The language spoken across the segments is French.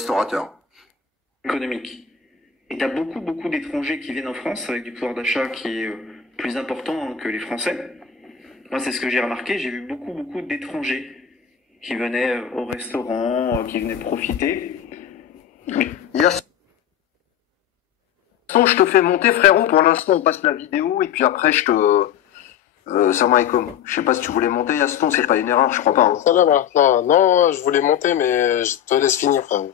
restaurateur. Économique. Et tu as beaucoup d'étrangers qui viennent en France avec du pouvoir d'achat qui est plus important que les Français. Moi, c'est ce que j'ai remarqué. J'ai vu beaucoup d'étrangers qui venaient au restaurant, qui venaient profiter. Gaston, je te fais monter, frérot. Pour l'instant, on passe la vidéo et puis après, je te... salam alaikum. Je sais pas si tu voulais monter, Gaston, c'est pas une erreur, je crois pas. Hein. Salam, non, je voulais monter, mais je te laisse finir, frère.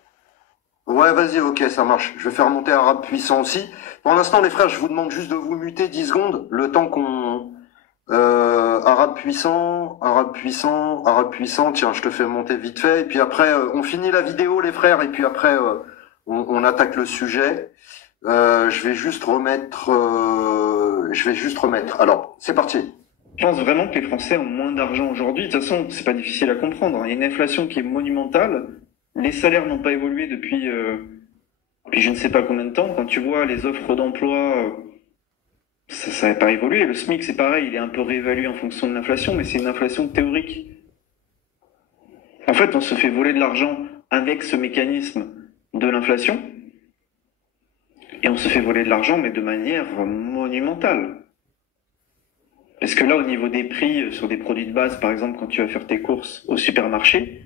Ouais, vas-y, ok, ça marche. Je vais faire monter Arabe Puissant aussi. Pour l'instant, les frères, je vous demande juste de vous muter 10 secondes, le temps qu'on... Arabe Puissant, tiens, je te fais monter vite fait. Et puis après, on finit la vidéo, les frères, et puis après, on attaque le sujet. Je vais juste remettre... Alors, c'est parti. Je pense vraiment que les Français ont moins d'argent aujourd'hui. De toute façon, c'est pas difficile à comprendre. Il y a une inflation qui est monumentale. Les salaires n'ont pas évolué depuis je ne sais pas combien de temps. Quand tu vois les offres d'emploi, ça n'a pas évolué. Le SMIC, c'est pareil, il est un peu réévalué en fonction de l'inflation, mais c'est une inflation théorique. En fait, on se fait voler de l'argent avec ce mécanisme de l'inflation, et on se fait voler de l'argent, mais de manière monumentale. Parce que là, au niveau des prix sur des produits de base, par exemple, quand tu vas faire tes courses au supermarché,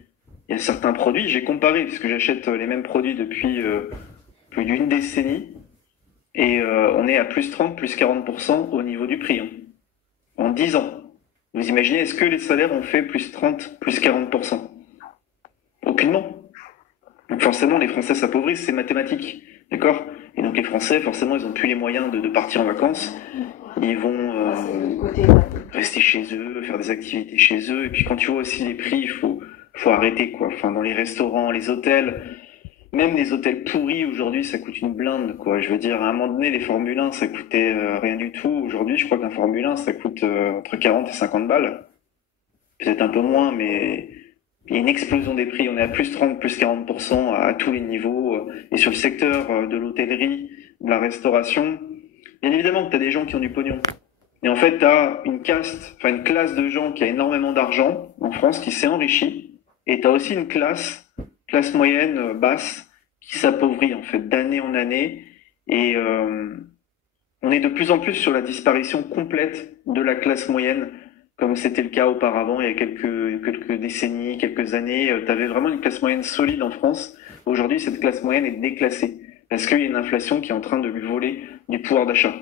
il y a certains produits, j'ai comparé, puisque j'achète les mêmes produits depuis plus d'une décennie, et on est à plus 30, plus 40% au niveau du prix, hein, en 10 ans. Vous imaginez, est-ce que les salaires ont fait plus 30, plus 40%? Aucunement. Donc forcément, les Français s'appauvrissent, c'est mathématique, d'accord? Et donc les Français, forcément, ils ont plus les moyens de partir en vacances. Ils vont rester chez eux, faire des activités chez eux. Et puis quand tu vois aussi les prix, il faut arrêter, quoi. Enfin, dans les restaurants, les hôtels, même les hôtels pourris, aujourd'hui, ça coûte une blinde, quoi. Je veux dire, à un moment donné, les Formule 1, ça coûtait rien du tout. Aujourd'hui, je crois qu'un Formule 1, ça coûte entre 40 et 50 balles. Peut-être un peu moins, mais il y a une explosion des prix. On est à plus 30, plus 40% à tous les niveaux. Et sur le secteur de l'hôtellerie, de la restauration, bien évidemment que tu as des gens qui ont du pognon. Et en fait, tu as une classe de gens qui a énormément d'argent en France, qui s'est enrichie. Et tu as aussi une classe moyenne, basse, qui s'appauvrit en fait d'année en année. Et on est de plus en plus sur la disparition complète de la classe moyenne, comme c'était le cas auparavant, il y a quelques décennies, quelques années. Tu avais vraiment une classe moyenne solide en France. Aujourd'hui, cette classe moyenne est déclassée, parce qu'il y a une inflation qui est en train de lui voler du pouvoir d'achat.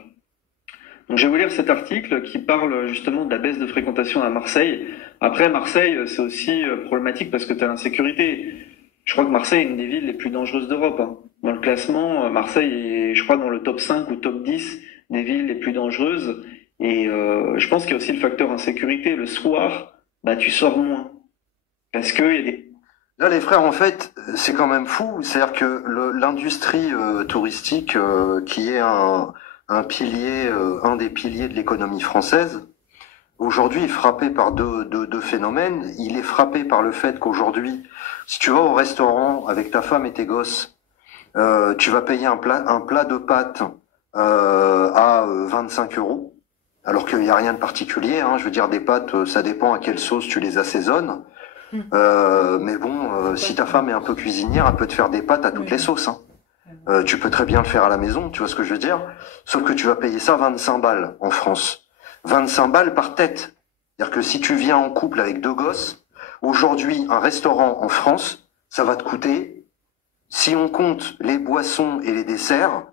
Donc je vais vous lire cet article qui parle justement de la baisse de fréquentation à Marseille. Après, Marseille, c'est aussi problématique parce que tu as l'insécurité. Je crois que Marseille est une des villes les plus dangereuses d'Europe. Hein. Dans le classement, Marseille est, je crois, dans le top 5 ou top 10 des villes les plus dangereuses. Et je pense qu'il y a aussi le facteur insécurité. Le soir, bah tu sors moins. Parce que il y a des... Là, les frères, en fait, c'est quand même fou. C'est-à-dire que l'industrie touristique, qui est un pilier, un des piliers de l'économie française, aujourd'hui est frappé par deux phénomènes. Il est frappé par le fait qu'aujourd'hui, si tu vas au restaurant avec ta femme et tes gosses, tu vas payer un plat de pâtes à 25 €, alors qu'il n'y a rien de particulier. Hein. Je veux dire, des pâtes, ça dépend à quelle sauce tu les assaisonnes. Mais bon, si ta femme est un peu cuisinière, elle peut te faire des pâtes à toutes les sauces. Hein. Tu peux très bien le faire à la maison, tu vois ce que je veux dire? Sauf que tu vas payer ça 25 balles en France. 25 balles par tête. C'est-à-dire que si tu viens en couple avec 2 gosses, aujourd'hui, un restaurant en France, ça va te coûter, si on compte les boissons et les desserts,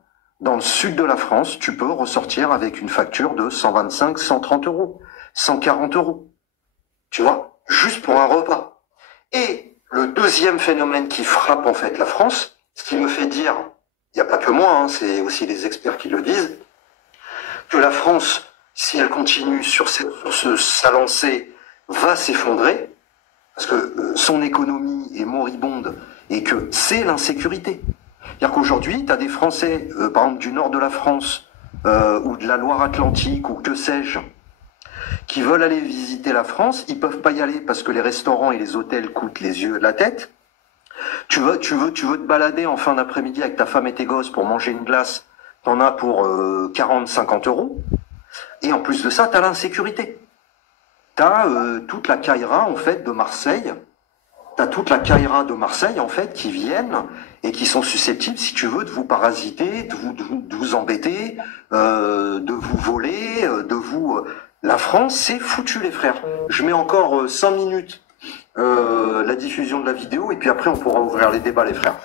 dans le sud de la France, tu peux ressortir avec une facture de 125, 130 €, 140 €. Tu vois? Juste pour un repas. Et le deuxième phénomène qui frappe en fait la France, ce qui me fait dire, il n'y a pas que moi, hein, c'est aussi les experts qui le disent, que la France, si elle continue sur sa lancée, va s'effondrer, parce que son économie est moribonde et que c'est l'insécurité. C'est-à-dire qu'aujourd'hui, tu as des Français, par exemple du nord de la France, ou de la Loire-Atlantique, ou que sais-je, qui veulent aller visiter la France, ils peuvent pas y aller parce que les restaurants et les hôtels coûtent les yeux de la tête. Tu veux te balader en fin d'après-midi avec ta femme et tes gosses pour manger une glace, t'en as pour 40, 50 €. Et en plus de ça, t'as l'insécurité. T'as toute la caïra en fait de Marseille t'as toute la Caïra de Marseille, en fait, qui viennent et qui sont susceptibles, si tu veux, de vous parasiter, de vous embêter, de vous voler, de vous... La France, c'est foutu, les frères. Je mets encore 5 minutes la diffusion de la vidéo, et puis après, on pourra ouvrir les débats, les frères.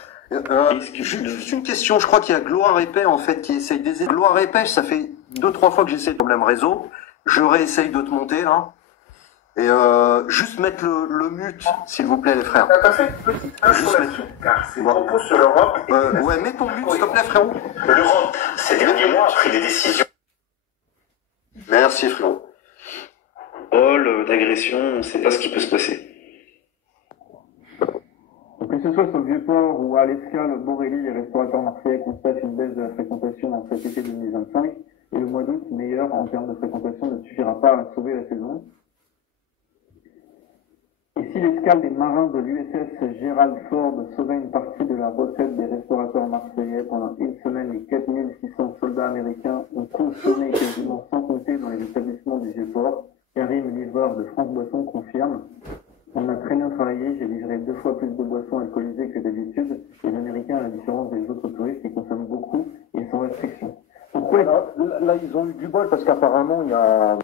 Juste une question, je crois qu'il y a Gloire Épais, en fait, qui essaye d'aider. Gloire Épais, ça fait 2-3 fois que j'essaie de problème réseau. Je réessaye de te monter, là. Et juste mettre le mute, s'il vous plaît, les frères. T'as fait une petite information, car ces propos sur l'Europe... ouais, mets ton mute, s'il te plaît, frérot. L'Europe, ces derniers mois, a pris des décisions. Merci, frérot. D'agression, on ne sait pas ce qui peut se passer. Que ce soit sur le Vieux-Port ou à l'Escale, Borély, les restaurateurs marseillais constatent une baisse de la fréquentation dans cet été 2025, et le mois d'août, meilleur en termes de fréquentation, ne suffira pas à sauver la saison. Et si l'escale des marins de l'USS Gerald Ford sauvait une partie de la recette des restaurateurs marseillais, pendant une semaine, les 4600 soldats américains ont consommé quasiment sans compter dans les établissements du Vieux-Port. Karim, livreur de France Boisson, confirme: on a très bien travaillé, j'ai livré 2 fois plus de boissons alcoolisées que d'habitude. Les Américains, à la différence des autres touristes, ils consomment beaucoup et sans restriction. Pourquoi là, ils ont eu du bol parce qu'apparemment, il y a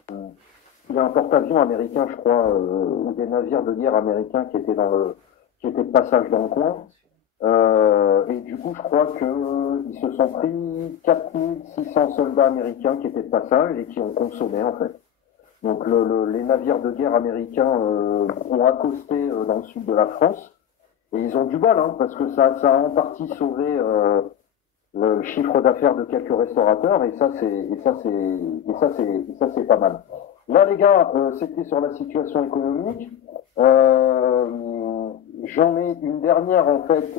un porte-avions américain, je crois, ou des navires de guerre américains qui étaient de passage dans le coin. Et du coup, je crois qu'ils se sont pris 4600 soldats américains qui étaient de passage et qui ont consommé, en fait. Donc les navires de guerre américains ont accosté dans le sud de la France et ils ont du bol, hein, parce que ça a en partie sauvé le chiffre d'affaires de quelques restaurateurs, et ça c'est pas mal. Là, les gars, c'était sur la situation économique. J'en mets une dernière en fait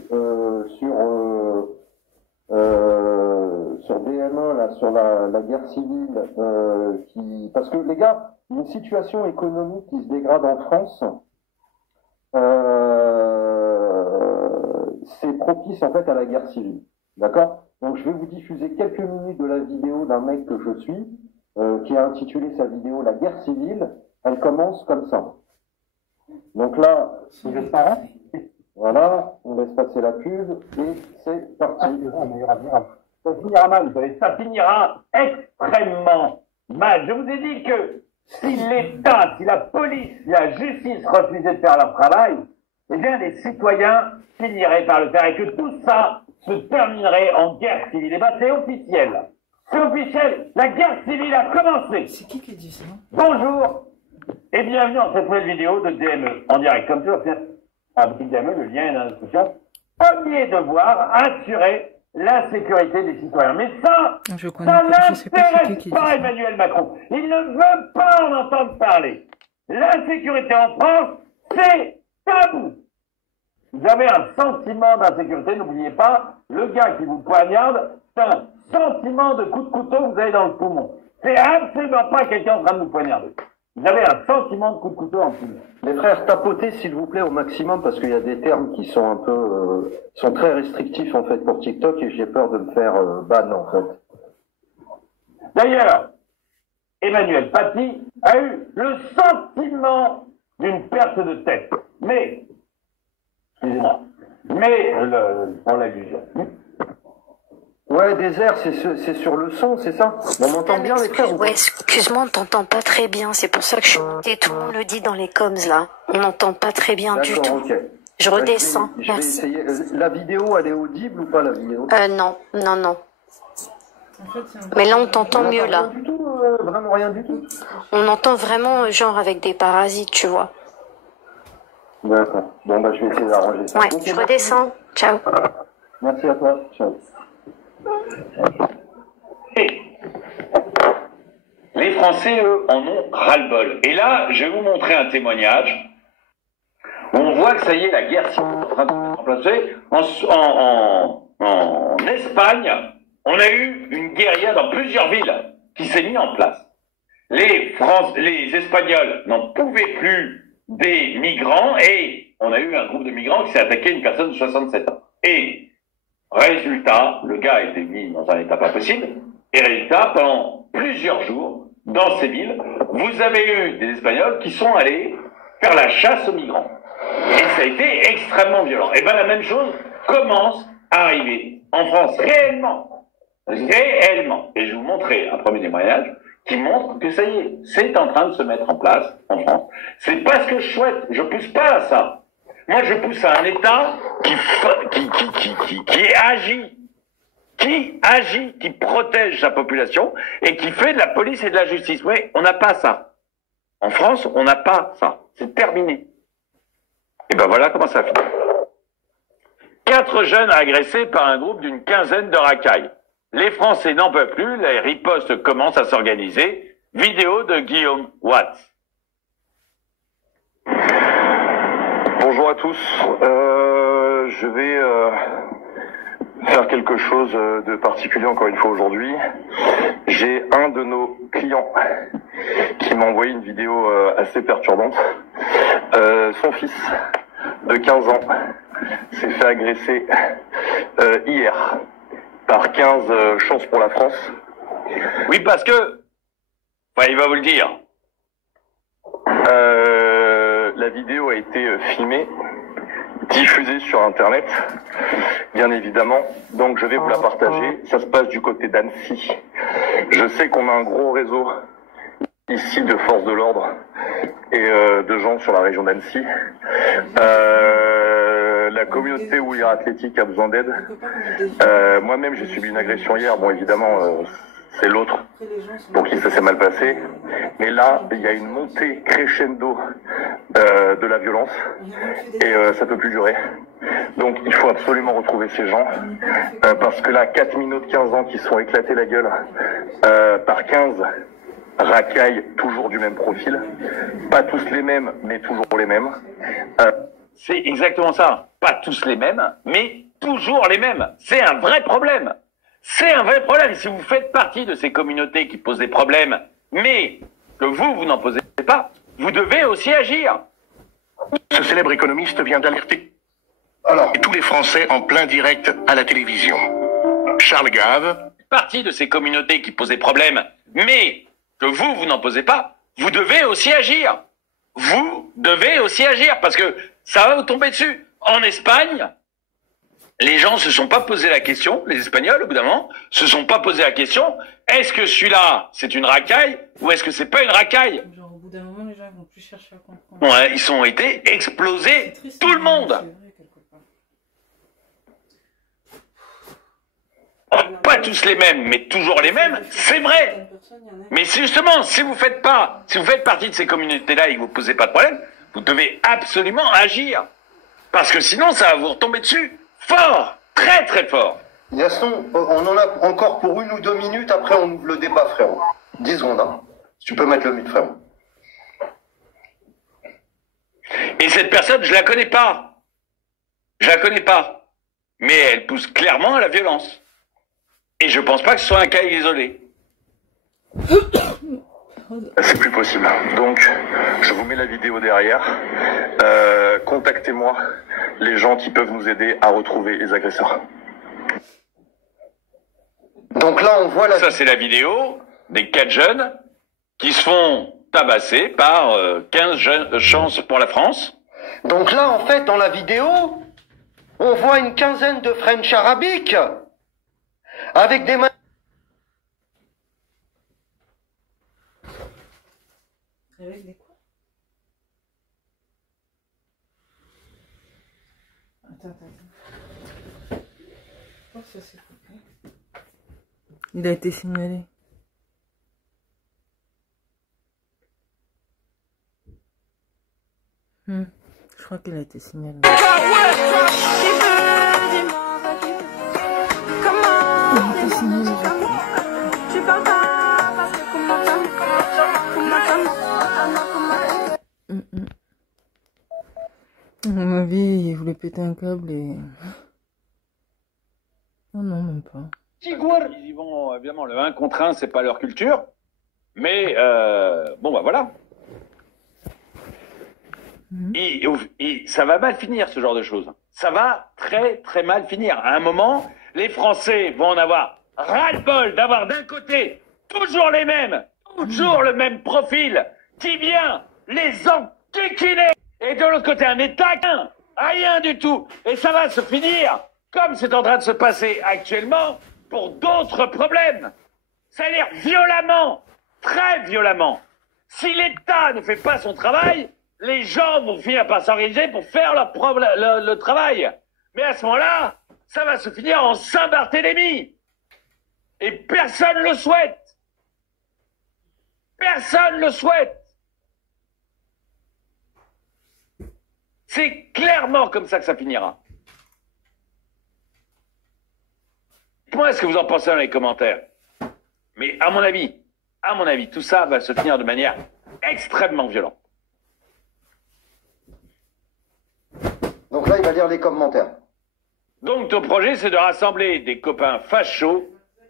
sur DME, là, sur la guerre civile, parce que les gars, une situation économique qui se dégrade en France, c'est propice en fait à la guerre civile, d'accord? Donc je vais vous diffuser quelques minutes de la vidéo d'un mec que je suis, qui a intitulé sa vidéo La guerre civile. Elle commence comme ça. Donc là, voilà, on laisse passer la pub et c'est parti. Ça finira mal, vous savez, ça finira extrêmement mal. Je vous ai dit que si l'État, si la police, si la justice refusaient de faire leur travail, eh bien les citoyens finiraient par le faire et que tout ça se terminerait en guerre civile. Et bien c'est officiel. C'est officiel. La guerre civile a commencé. C'est qui dit ça? Bonjour et bienvenue dans cette nouvelle vidéo de DME en direct. Comme toujours, un petit DME, le lien est dans la description. Premier devoir, assurer la sécurité des citoyens. Mais ça n'intéresse pas Emmanuel Macron. Il ne veut pas en entendre parler. La sécurité en France, c'est tabou. Vous avez un sentiment d'insécurité, n'oubliez pas, le gars qui vous poignarde, c'est un sentiment de coup de couteau que vous avez dans le poumon. C'est absolument pas quelqu'un en train de vous poignarder. Vous avez un sentiment de coup de couteau en poumon. Les frères, tapotez s'il vous plaît au maximum parce qu'il y a des termes qui sont un peu, sont très restrictifs en fait pour TikTok et j'ai peur de me faire ban en fait. D'ailleurs, Emmanuel Paty a eu le sentiment d'une perte de tête. Mais, excusez-moi, pour l'allusion. Ouais, Désert, c'est sur le son, c'est ça? On m'entend bien les frères? Ouais, excuse-moi, on t'entend pas très bien, c'est pour ça que je suis montée, tout le monde le dit dans les coms là. On n'entend pas très bien du tout. Okay. Je redescends, je vais merci. Essayer. La vidéo, elle est audible ou pas la vidéo? Non. Mais là, on t'entend mieux là. Rien du tout, vraiment rien du tout? On entend vraiment genre avec des parasites, tu vois. D'accord. Bon, bah je vais essayer d'arranger ça. Ouais, je redescends. Ciao. Merci à toi. Ciao. Et les Français, eux, en ont ras-le-bol. Et là, je vais vous montrer un témoignage où on voit que ça y est, la guerre civile est en train de se mettre en place. En Espagne, on a eu une guérilla dans plusieurs villes qui s'est mise en place. Les Espagnols n'en pouvaient plus des migrants et on a eu un groupe de migrants qui s'est attaqué à une personne de 67 ans. Et résultat, le gars a été mis dans un état pas possible. Et résultat, pendant plusieurs jours, dans ces villes, vous avez eu des Espagnols qui sont allés faire la chasse aux migrants. Et ça a été extrêmement violent. Et bien la même chose commence à arriver en France réellement. Réellement. Et je vais vous montrer un premier témoignage qui montre que ça y est, c'est en train de se mettre en place en France. C'est pas ce que je souhaite. Je pousse pas à ça. Moi, je pousse à un État qui agit, qui protège sa population et qui fait de la police et de la justice. Mais on n'a pas ça. En France, on n'a pas ça. C'est terminé. Et ben voilà comment ça finit. 4 jeunes agressés par un groupe d'une quinzaine de racailles. Les Français n'en peuvent plus, les ripostes commencent à s'organiser. Vidéo de Guillaume Watts. Bonjour à tous. Je vais faire quelque chose de particulier encore une fois aujourd'hui. J'ai un de nos clients qui m'a envoyé une vidéo assez perturbante. Son fils de 15 ans s'est fait agresser hier par 15 chances pour la France. Oui, parce que... Ouais, il va vous le dire. La vidéo a été filmée, diffusée sur Internet, bien évidemment. Donc je vais vous la partager. Ça se passe du côté d'Annecy. Je sais qu'on a un gros réseau ici de forces de l'ordre et de gens sur la région d'Annecy. La communauté Ouïghour athlétique a besoin d'aide. Moi-même, j'ai subi une agression hier. Bon, évidemment, c'est l'autre pour qui ça s'est mal passé. Mais là, il y a une montée crescendo de la violence et ça peut plus durer. Donc, il faut absolument retrouver ces gens parce que là, 4 minutes 15 ans qui se sont éclatés la gueule par 15 racailles toujours du même profil. Pas tous les mêmes, mais toujours les mêmes. C'est exactement ça. Pas tous les mêmes, mais toujours les mêmes. C'est un vrai problème. C'est un vrai problème. Si vous faites partie de ces communautés qui posent des problèmes, mais que vous n'en posez pas, vous devez aussi agir. Ce célèbre économiste vient d'alerter et tous les Français en plein direct à la télévision. Charles Gave. Partie de ces communautés qui posent des problèmes, mais que vous n'en posez pas, vous devez aussi agir. Vous devez aussi agir parce que ça va vous tomber dessus. En Espagne, les gens se sont pas posé la question, les Espagnols, au bout d'un moment, se sont pas posé la question, est-ce que celui-là, c'est une racaille ou est-ce que c'est pas une racaille? Genre, au bout d'un moment, les gens vont plus chercher à comprendre. Ouais, ils ont été explosés, tout le monde. Oh, pas tous les mêmes, mais toujours les mêmes, c'est vrai. Mais si justement, si vous faites partie de ces communautés-là et que vous posez pas de problème, vous devez absolument agir. Parce que sinon, ça va vous retomber dessus. Fort, très très fort. Gaston, on en a encore pour 1 ou 2 minutes, après on ouvre le débat, frérot. 10 secondes, hein. Tu peux mettre le mute, frérot. Et cette personne, je la connais pas. Je la connais pas. Mais elle pousse clairement à la violence. Et je pense pas que ce soit un cas isolé. C'est plus possible. Donc, je vous mets la vidéo derrière. Contactez-moi les gens qui peuvent nous aider à retrouver les agresseurs. Donc là, on voit la... Ça, c'est la vidéo des 4 jeunes qui se font tabasser par 15 chances pour la France. Donc là, en fait, dans la vidéo, on voit une quinzaine de French arabiques avec des mains... Avec des quoi? Attends. Oh, ça s'est coupé. Il a été signalé. Je crois qu'il a été signalé. À mon avis, il voulait péter un câble et... Oh non, même pas. Ils y vont, évidemment, le 1 contre 1, c'est pas leur culture. Mais, bon, bah voilà. Et ça va mal finir, ce genre de choses. Ça va très, très mal finir. À un moment, les Français vont en avoir ras-le-bol d'avoir d'un côté toujours les mêmes, toujours le même profil, qui vient les enquiquiner Et de l'autre côté, un État, rien du tout. Et ça va se finir comme c'est en train de se passer actuellement pour d'autres problèmes. C'est-à-dire violemment, très violemment. Si l'État ne fait pas son travail, les gens vont finir par s'organiser pour faire le travail. Mais à ce moment-là, ça va se finir en Saint-Barthélemy. Et personne ne le souhaite. Personne ne le souhaite. C'est clairement comme ça que ça finira. Dites-moi ce que vous en pensez dans les commentaires. Mais à mon avis, tout ça va se finir de manière extrêmement violente. Donc là, il va lire les commentaires. Donc ton projet, c'est de rassembler des copains fachos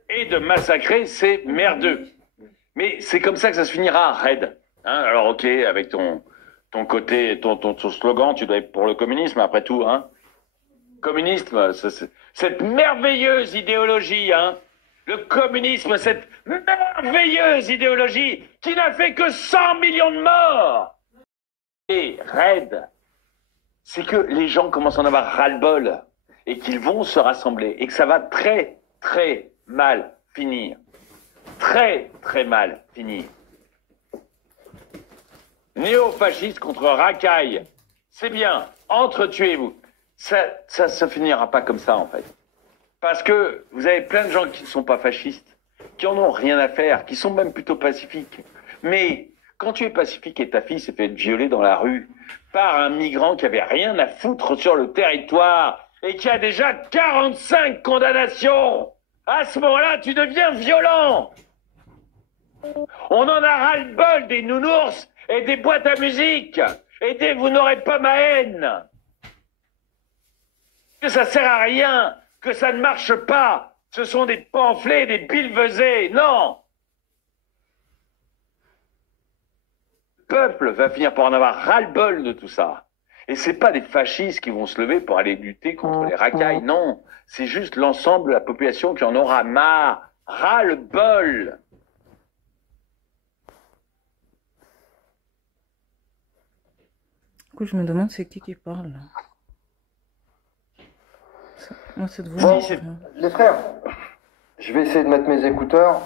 et de massacrer ces merdeux. Mais c'est comme ça que ça se finira, Red. Hein, alors ok, avec ton côté, ton slogan, tu dois être pour le communisme, après tout, hein. Communisme, cette merveilleuse idéologie, hein. Le communisme, cette merveilleuse idéologie qui n'a fait que 100 millions de morts. Et Red, c'est que les gens commencent à en avoir ras-le-bol et qu'ils vont se rassembler et que ça va très, très mal finir. Très, très mal finir. Néo-fasciste contre racaille. C'est bien, entretuez-vous. Ça se finira pas comme ça, en fait. Parce que vous avez plein de gens qui ne sont pas fascistes, qui en ont rien à faire, qui sont même plutôt pacifiques. Mais quand tu es pacifique et ta fille s'est fait violer dans la rue par un migrant qui avait rien à foutre sur le territoire et qui a déjà 45 condamnations, à ce moment-là, tu deviens violent. On en a ras-le-bol des nounours et des boîtes à musique et des « vous n'aurez pas ma haine ». Que ça sert à rien, que ça ne marche pas. Ce sont des pamphlets, des billevesées. Non. Le peuple va finir par en avoir ras-le-bol de tout ça. Et c'est pas des fascistes qui vont se lever pour aller lutter contre les racailles. Non. C'est juste l'ensemble de la population qui en aura marre. Ras-le-bol. Du coup, je me demande c'est qui parle. Moi, c'est de vous. Bon, les frères, je vais essayer de mettre mes écouteurs.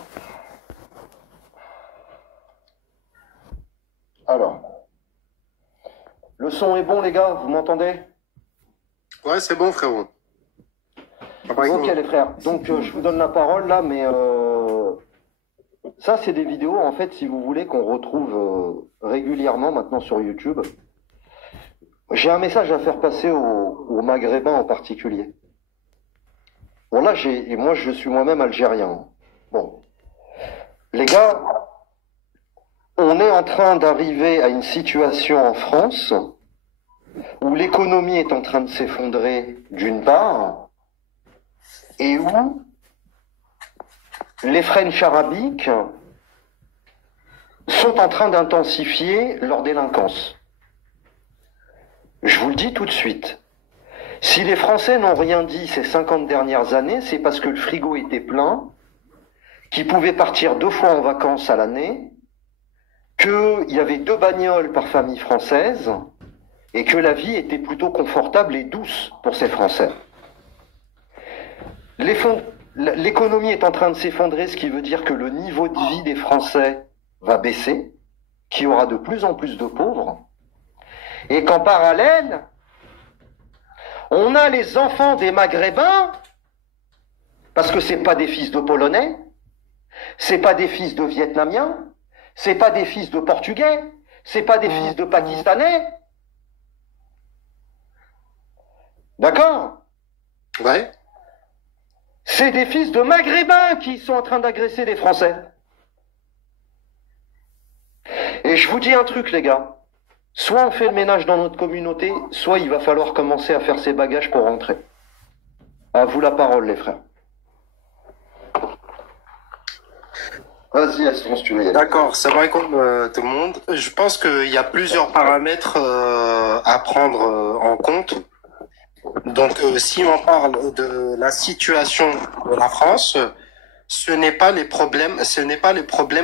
Alors, le son est bon, les gars, vous m'entendez? Ouais, c'est bon, frérot. Ok, les frères. Donc, je vous donne la parole là, mais ça, c'est des vidéos, en fait, si vous voulez, qu'on retrouve régulièrement maintenant sur YouTube. J'ai un message à faire passer aux Maghrébins en particulier. Bon là, et moi je suis moi-même algérien. Bon, les gars, on est en train d'arriver à une situation en France où l'économie est en train de s'effondrer d'une part, et où les French arabiques sont en train d'intensifier leur délinquance. Je vous le dis tout de suite. Si les Français n'ont rien dit ces 50 dernières années, c'est parce que le frigo était plein, qu'ils pouvaient partir 2 fois en vacances à l'année, qu'il y avait 2 bagnoles par famille française, et que la vie était plutôt confortable et douce pour ces Français. L'économie est en train de s'effondrer, ce qui veut dire que le niveau de vie des Français va baisser, qu'il y aura de plus en plus de pauvres, et qu'en parallèle, on a les enfants des Maghrébins, parce que c'est pas des fils de Polonais, c'est pas des fils de Vietnamiens, c'est pas des fils de Portugais, c'est pas des fils de Pakistanais. D'accord? Ouais. C'est des fils de Maghrébins qui sont en train d'agresser les Français. Et je vous dis un truc, les gars. Soit on fait le ménage dans notre communauté, soit il va falloir commencer à faire ses bagages pour rentrer. À vous la parole, les frères. Vas-y, Aston, si tu veux y aller. D'accord, ça va comme tout le monde. Je pense qu'il y a plusieurs paramètres à prendre en compte. Donc, si on parle de la situation de la France, ce n'est pas les problèmes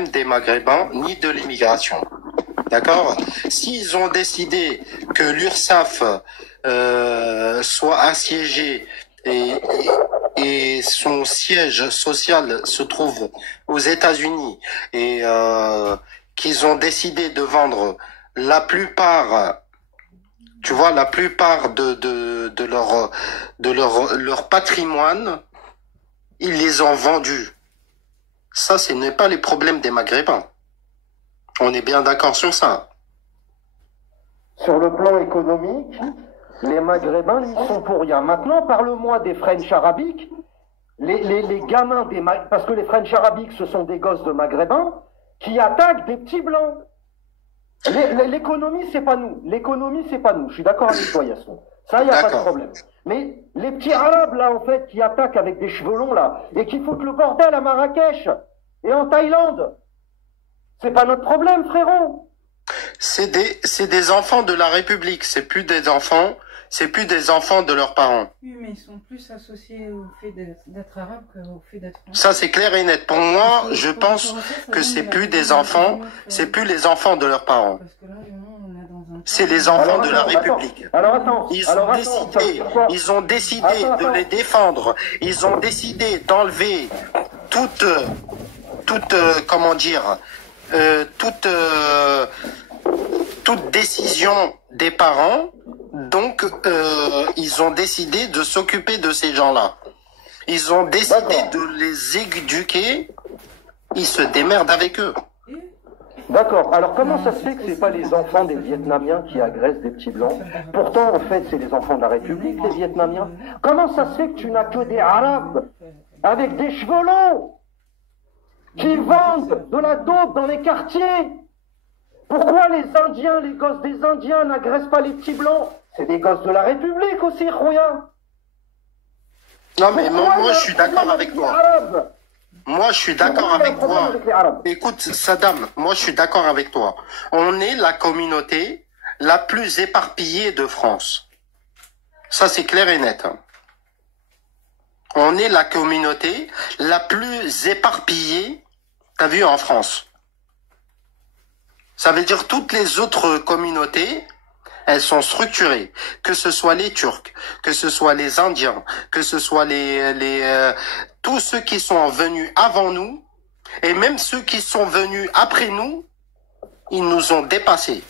des Maghrébins ni de l'immigration. D'accord? S'ils ont décidé que l'URSSAF soit assiégé et son siège social se trouve aux États-Unis et qu'ils ont décidé de vendre la plupart, tu vois, la plupart de leur patrimoine, ils les ont vendus. Ça, ce n'est pas les problèmes des Maghrébins. On est bien d'accord sur ça. Sur le plan économique, les Maghrébins, ils sont pour rien. Maintenant, parle-moi des French arabiques. Les gamins des parce que les French arabiques, ce sont des gosses de Maghrébins qui attaquent des petits blancs. L'économie, c'est pas nous. L'économie, c'est pas nous. Je suis d'accord avec toi, Yasson. Ça, il n'y a pas de problème. Mais les petits arabes, là, en fait, qui attaquent avec des cheveux longs, là, et qui foutent le bordel à Marrakech et en Thaïlande, c'est pas notre problème, frérot. C'est des enfants de la République. C'est plus des enfants de leurs parents. Oui, mais ils sont plus associés au fait d'être arabes qu'au fait d'être français. Ça, c'est clair et net. Pour moi, je pense que c'est plus des enfants, c'est plus les enfants de leurs parents. C'est les enfants de la République. Ils ont décidé de les défendre. Ils ont décidé d'enlever toute décision des parents. Donc, ils ont décidé de s'occuper de ces gens-là. Ils ont décidé de les éduquer. Ils se démerdent avec eux. D'accord. Alors, comment ça se fait que c'est pas les enfants des Vietnamiens qui agressent des petits blancs? Pourtant, en fait, c'est les enfants de la République, les Vietnamiens. Comment ça se fait que tu n'as que des Arabes avec des cheveux longs qui vendent de la dope dans les quartiers? Pourquoi les Indiens, les gosses des Indiens n'agressent pas les petits blancs? C'est des gosses de la République aussi, Rouya. Non, mais moi, je suis d'accord avec toi. Moi, je suis d'accord avec toi. Écoute, Saddam, moi, je suis d'accord avec toi. On est la communauté la plus éparpillée de France. Ça, c'est clair et net. On est la communauté la plus éparpillée, t'as vu, en France. Ça veut dire toutes les autres communautés, elles sont structurées. Que ce soit les Turcs, que ce soit les Indiens, que ce soit tous ceux qui sont venus avant nous, et même ceux qui sont venus après nous, ils nous ont dépassés.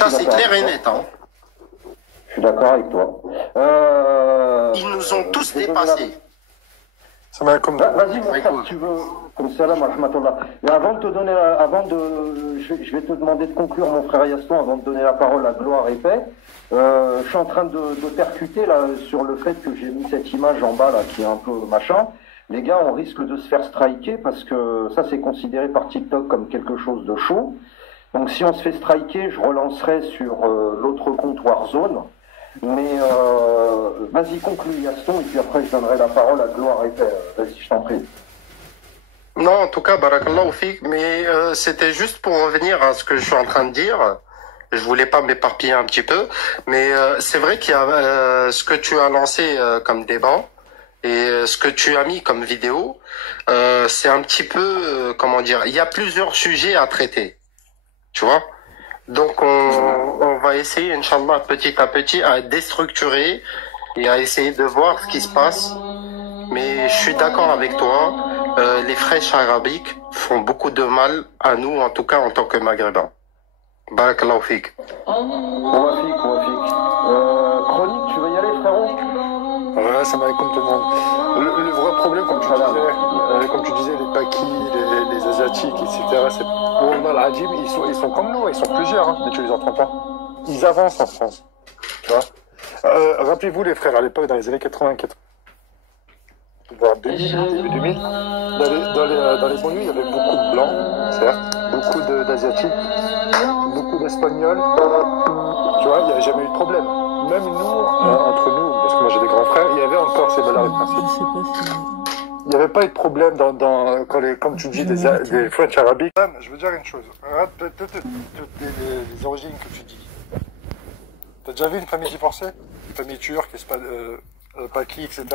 Ça, c'est clair et net. Hein. Je suis d'accord avec toi. Ils nous ont tous dépassés. Vas-y, mon frère, si tu veux. Comme salam, rahmatullah. Et avant de te donner, je vais te demander de conclure, mon frère Yaston, avant de donner la parole à Gloire et Paix. Je suis en train de percuter là sur le fait que j'ai mis cette image en bas là, qui est un peu machin. Les gars, on risque de se faire striker parce que ça, c'est considéré par TikTok comme quelque chose de chaud. Donc, si on se fait striker, je relancerai sur l'autre compte Warzone. Mais vas-y, conclue Yaston, et puis après je donnerai la parole à Gloire et Paix. Vas-y, je t'en prie. Non, en tout cas, barakallahu fik, mais c'était juste pour revenir à ce que je suis en train de dire. Je voulais pas m'éparpiller un petit peu, mais c'est vrai qu'il y a ce que tu as lancé comme débat et ce que tu as mis comme vidéo, c'est un petit peu, comment dire, il y a plusieurs sujets à traiter, tu vois. Donc on va essayer, Inch'Allah, petit à petit, à déstructurer et à essayer de voir ce qui se passe. Mais je suis d'accord avec toi, les fraîches arabiques font beaucoup de mal à nous, en tout cas en tant que Maghrébins. Barakallahu fik. Chronique, tu veux y aller, frérot? Ouais, ça m'arrive comme tout le monde. Le vrai problème, comme tu disais, les Pakis, les Asiatiques, etc., c'est pour l'Ajib, ils sont comme nous, ils sont plusieurs, hein, mais tu les entends pas. Ils avancent en France. Tu vois. Rappelez-vous, les frères, à l'époque, dans les années 80, voire 2000, début 2000, dans les banlieues, il y avait beaucoup de blancs, certes, beaucoup d'Asiatiques, beaucoup d'Espagnols. Tu vois, il n'y avait jamais eu de problème. Même nous, entre nous, parce que moi j'ai des grands frères, il y avait encore ces valeurs et principes. Il n'y avait pas eu de problème comme tu dis, des French arabiques. Je veux dire une chose. Regarde les origines que tu dis. T'as déjà vu une famille divorcée? Une famille turque, Paki, etc.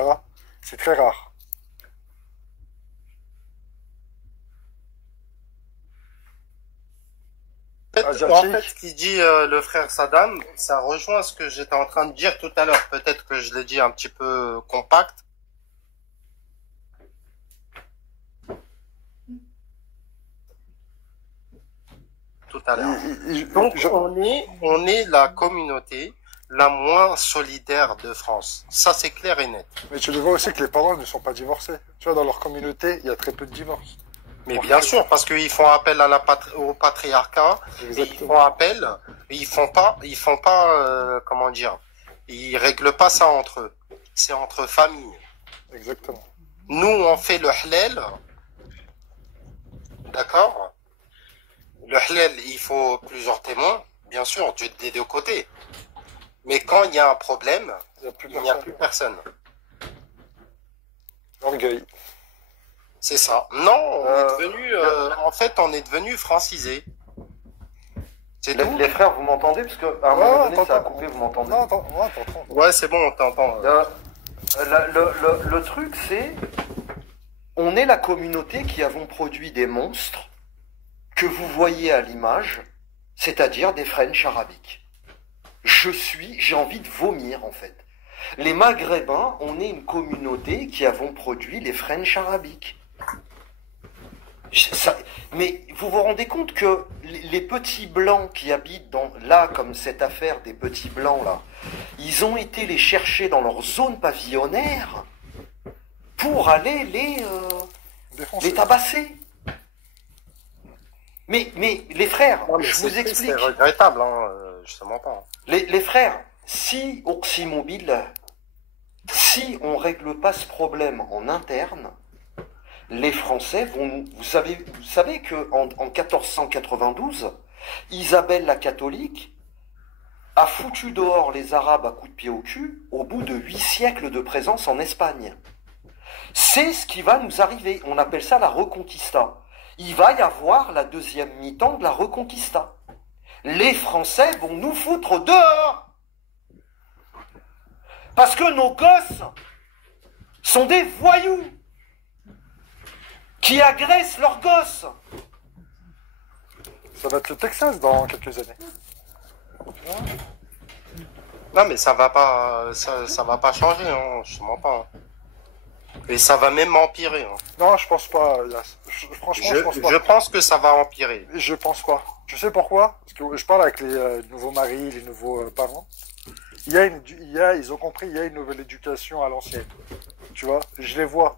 C'est très rare. ce qu'il dit le frère Saddam, ça rejoint ce que j'étais en train de dire tout à l'heure. Peut-être que je l'ai dit un petit peu compact. Tout à l'heure. Donc on est la communauté la moins solidaire de France. Ça, c'est clair et net. Mais tu le vois aussi que les parents ne sont pas divorcés. Tu vois, dans leur communauté, il y a très peu de divorces. Mais bien sûr, parce qu'ils font appel à au patriarcat, ils font appel, ils font pas, comment dire, ils règlent pas ça entre eux. C'est entre familles. Exactement. Nous, on fait le halal, d'accord? Le halal, il faut plusieurs témoins, bien sûr, des deux côtés. Mais quand il y a un problème, il n'y a plus personne. Orgueil. C'est ça. Non, on est devenu, en fait, on est devenu francisé. Les frères, vous m'entendez? Parce que à un moment donné, ça a coupé, vous m'entendez? Non, ouais, c'est bon, on t'entend. Le truc, c'est, on est la communauté qui avons produit des monstres que vous voyez à l'image, c'est-à-dire des French arabiques. J'ai envie de vomir, en fait. Les Maghrébins, on est une communauté qui avons produit les French arabiques. Mais vous vous rendez compte que les petits blancs qui habitent là, comme cette affaire des petits blancs là, ils ont été les chercher dans leur zone pavillonnaire pour aller les tabasser. Mais les frères, je vous explique. C'est regrettable, hein, justement pas. Les frères, si Oxymobile, si on règle pas ce problème en interne, les Français vont... Vous savez qu'en 1492, Isabelle la catholique a foutu dehors les Arabes à coups de pied au cul au bout de 8 siècles de présence en Espagne. C'est ce qui va nous arriver. On appelle ça la Reconquista. Il va y avoir la deuxième mi-temps de la Reconquista. Les Français vont nous foutre dehors. Parce que nos gosses sont des voyous qui agressent leurs gosses. Ça va être le Texas dans quelques années. Non, mais ça va pas changer, hein, justement pas. Et ça va même empirer. Hein. Non, je pense pas. Franchement, je pense pas. Je pense que ça va empirer. Je pense pas. Tu sais pourquoi? Parce que je parle avec les nouveaux maris, les nouveaux parents. Ils ont compris, il y a une nouvelle éducation à l'ancienne. Tu vois, je les vois.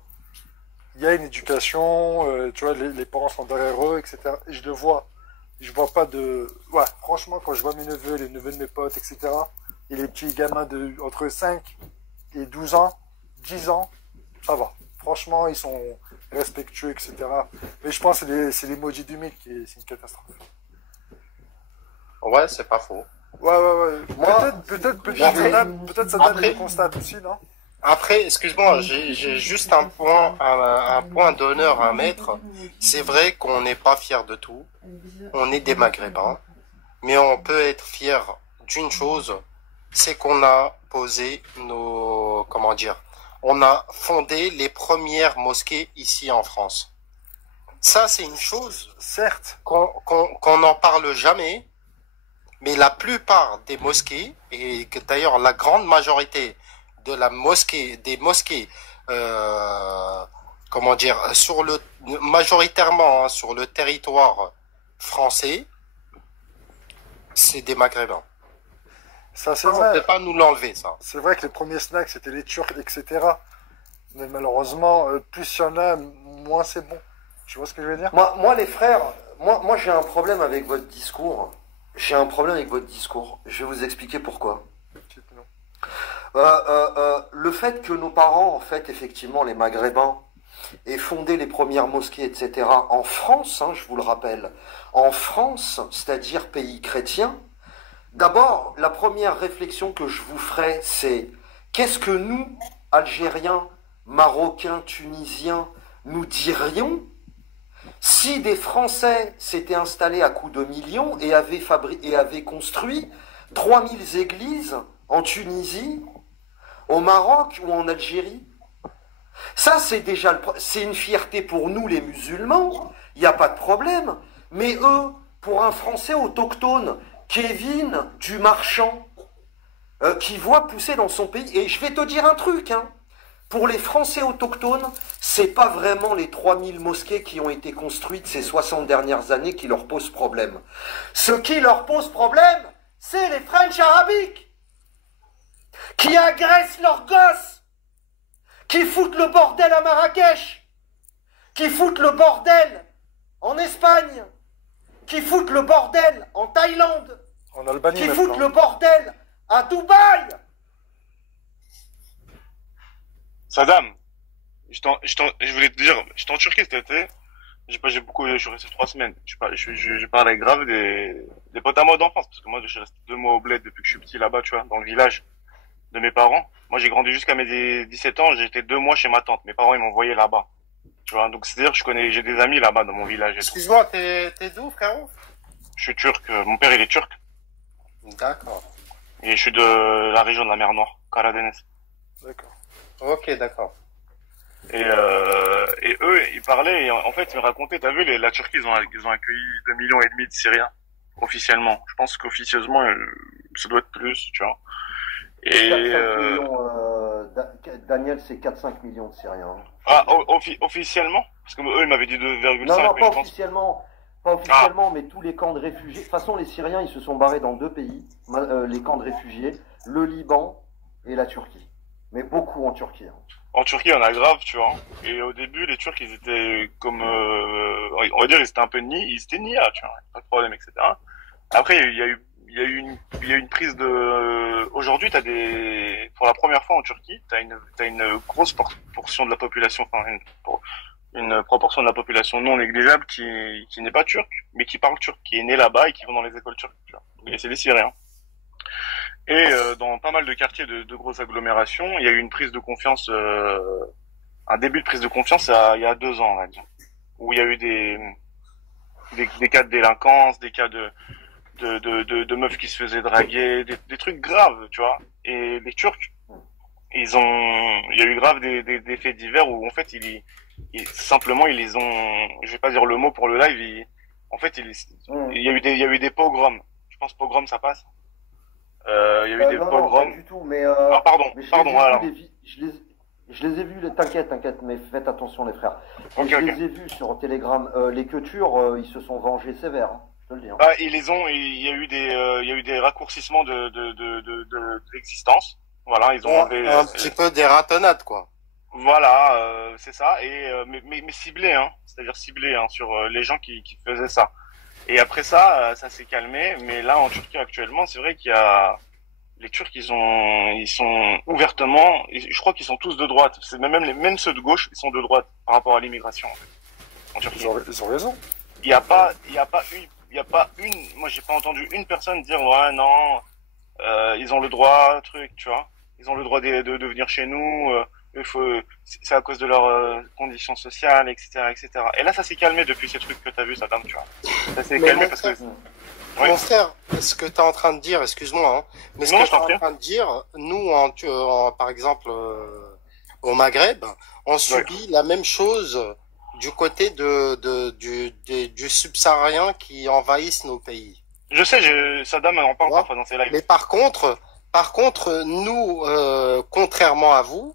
Il y a une éducation, tu vois, les parents sont derrière eux, etc. Et je le vois. Je vois pas de... Ouais, franchement, quand je vois mes neveux, les neveux de mes potes, etc., et les petits gamins entre 5 et 12 ans, 10 ans, ça va. Franchement, ils sont respectueux, etc. Mais je pense que c'est les maudits du mythe qui c'est une catastrophe. Ouais, c'est pas faux. Ouais. Peut-être ça donne des constats aussi, non? Après, excuse-moi, j'ai juste un point d'honneur à mettre. C'est vrai qu'on n'est pas fiers de tout. On est des Maghrébins. Mais on peut être fiers d'une chose, c'est qu'on a posé on a fondé les premières mosquées ici en France. Ça, c'est une chose, certes, qu'on n'en parle jamais. Mais la plupart des mosquées, et que d'ailleurs la grande majorité des mosquées, majoritairement sur le territoire français, c'est des Maghrébins. Ça, c'est vrai. On ne peut pas nous l'enlever, ça. C'est vrai que les premiers snacks, c'était les Turcs, etc. Mais malheureusement, plus il y en a, moins c'est bon. Tu vois ce que je veux dire? Moi, les frères, moi j'ai un problème avec votre discours. Je vais vous expliquer pourquoi. Le fait que nos parents, en fait, effectivement, les Maghrébins, aient fondé les premières mosquées, etc., en France, hein, je vous le rappelle, en France, c'est-à-dire pays chrétien, d'abord, la première réflexion que je vous ferai, c'est qu'est-ce que nous, Algériens, Marocains, Tunisiens, nous dirions si des Français s'étaient installés à coups de millions et avaient construit 3000 églises en Tunisie, au Maroc ou en Algérie? Ça, c'est une fierté pour nous, les musulmans, il n'y a pas de problème. Mais eux, pour un Français autochtone, Kevin Dumarchand, qui voit pousser dans son pays, et je vais te dire un truc, hein, pour les Français autochtones, c'est pas vraiment les 3000 mosquées qui ont été construites ces 60 dernières années qui leur posent problème. Ce qui leur pose problème, c'est les French arabiques, qui agressent leurs gosses, qui foutent le bordel à Marrakech, qui foutent le bordel en Espagne, qui foutent le bordel en Thaïlande, en Albanie, qui foutent le bordel à Dubaï. Saddam, je voulais te dire, j'étais en Turquie cet été. Je suis resté 3 semaines. Je parlais grave des potes à moi d'enfance, parce que moi, je suis resté 2 mois au bled depuis que je suis petit là-bas, tu vois, dans le village de mes parents. Moi, j'ai grandi jusqu'à mes 17 ans, j'étais 2 mois chez ma tante. Mes parents, ils m'envoyaient là-bas. Tu vois, donc c'est-à-dire, j'ai des amis là-bas dans mon village. Excuse-moi, t'es d'où, frérot? Je suis turc, mon père, il est turc. D'accord. Et je suis de la région de la mer Noire, Karadeniz. D'accord. Ok, d'accord. Et eux, ils parlaient, et en fait, ils me racontaient, t'as vu, la Turquie, ils ont accueilli 2,5 millions de Syriens, officiellement. Je pense qu'officieusement, ça doit être plus, tu vois. Et, Daniel, c'est 4-5 millions de Syriens. Ah, officiellement? Parce que eux, ils m'avaient dit 2,5. Non, pas officiellement. Pas officiellement, mais tous les camps de réfugiés. De toute façon, les Syriens, ils se sont barrés dans 2 pays, les camps de réfugiés, le Liban et la Turquie. Mais beaucoup en Turquie. Hein. En Turquie, on a grave, tu vois. Et au début, les Turcs, ils étaient comme, on va dire, ils étaient un peu ils étaient niais, tu vois. Pas de problème, etc. Après, il y a eu une prise de, aujourd'hui, pour la première fois en Turquie, t'as une grosse portion de la population, enfin, une proportion de la population non négligeable qui n'est pas turque, mais qui parle turc, qui est née là-bas et qui vont dans les écoles turques, tu vois. Et c'est des Syriens. Et dans pas mal de quartiers de grosses agglomérations, il y a eu une prise de confiance, un début de prise de confiance il y a 2 ans, on va dire, où il y a eu des cas de délinquance, des cas de meufs qui se faisaient draguer, des trucs graves, tu vois. Et les Turcs, il y a eu grave des faits divers où en fait simplement ils les ont, je vais pas dire le mot pour le live, en fait il y a eu des pogroms. Je pense pogrom ça passe. Il y a eu des pogroms. Non, pas du tout, mais pardon, alors. Je les ai vus, t'inquiète, mais faites attention les frères. Okay, je les ai vus sur Telegram, les queutures, ils se sont vengés sévères, hein, je te le dis. Hein. Ah, il y a eu des raccourcissements de l'existence. Voilà, ils ont enlevé, un petit peu des ratonnades, quoi. Voilà, c'est ça, et mais ciblé, hein, c'est-à-dire ciblé, hein, sur les gens qui faisaient ça. Et après ça, ça s'est calmé, mais là en Turquie actuellement, c'est vrai qu'il y a les Turcs, ils sont ouvertement, je crois qu'ils sont tous de droite. C'est même ceux de gauche, ils sont de droite par rapport à l'immigration. En fait, en Turquie. Ils ont raison. Il y a pas une, moi j'ai pas entendu une personne dire ouais non, ils ont le droit, truc, tu vois, ils ont le droit de venir chez nous. C'est à cause de leurs conditions sociales, etc., etc. Et là, ça s'est calmé depuis ces trucs que t'as vu, Saddam, tu vois. Ça s'est calmé parce que. Mon frère, ce que tu es en train de dire, excuse-moi, hein, mais ce que tu es en train de dire, nous, par exemple, au Maghreb, on subit la même chose du côté du subsaharien qui envahissent nos pays. Je sais, Saddam en parle parfois dans ses lives. Mais par contre, nous, contrairement à vous,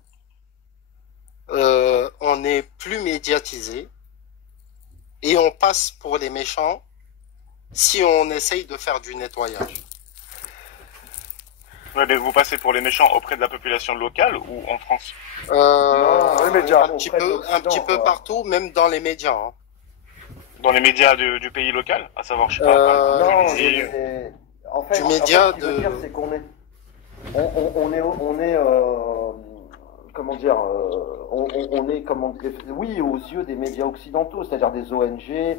on est plus médiatisé et on passe pour les méchants si on essaye de faire du nettoyage. Ouais, mais vous passez pour les méchants auprès de la population locale ou en France? Les médias. Un petit peu partout, même dans les médias. Hein. Dans les médias du pays local, à savoir, je sais pas. En fait, du média ce que je veux dire, c'est qu'on est comment dire, on est, comment dire, oui, aux yeux des médias occidentaux, c'est-à-dire des ONG,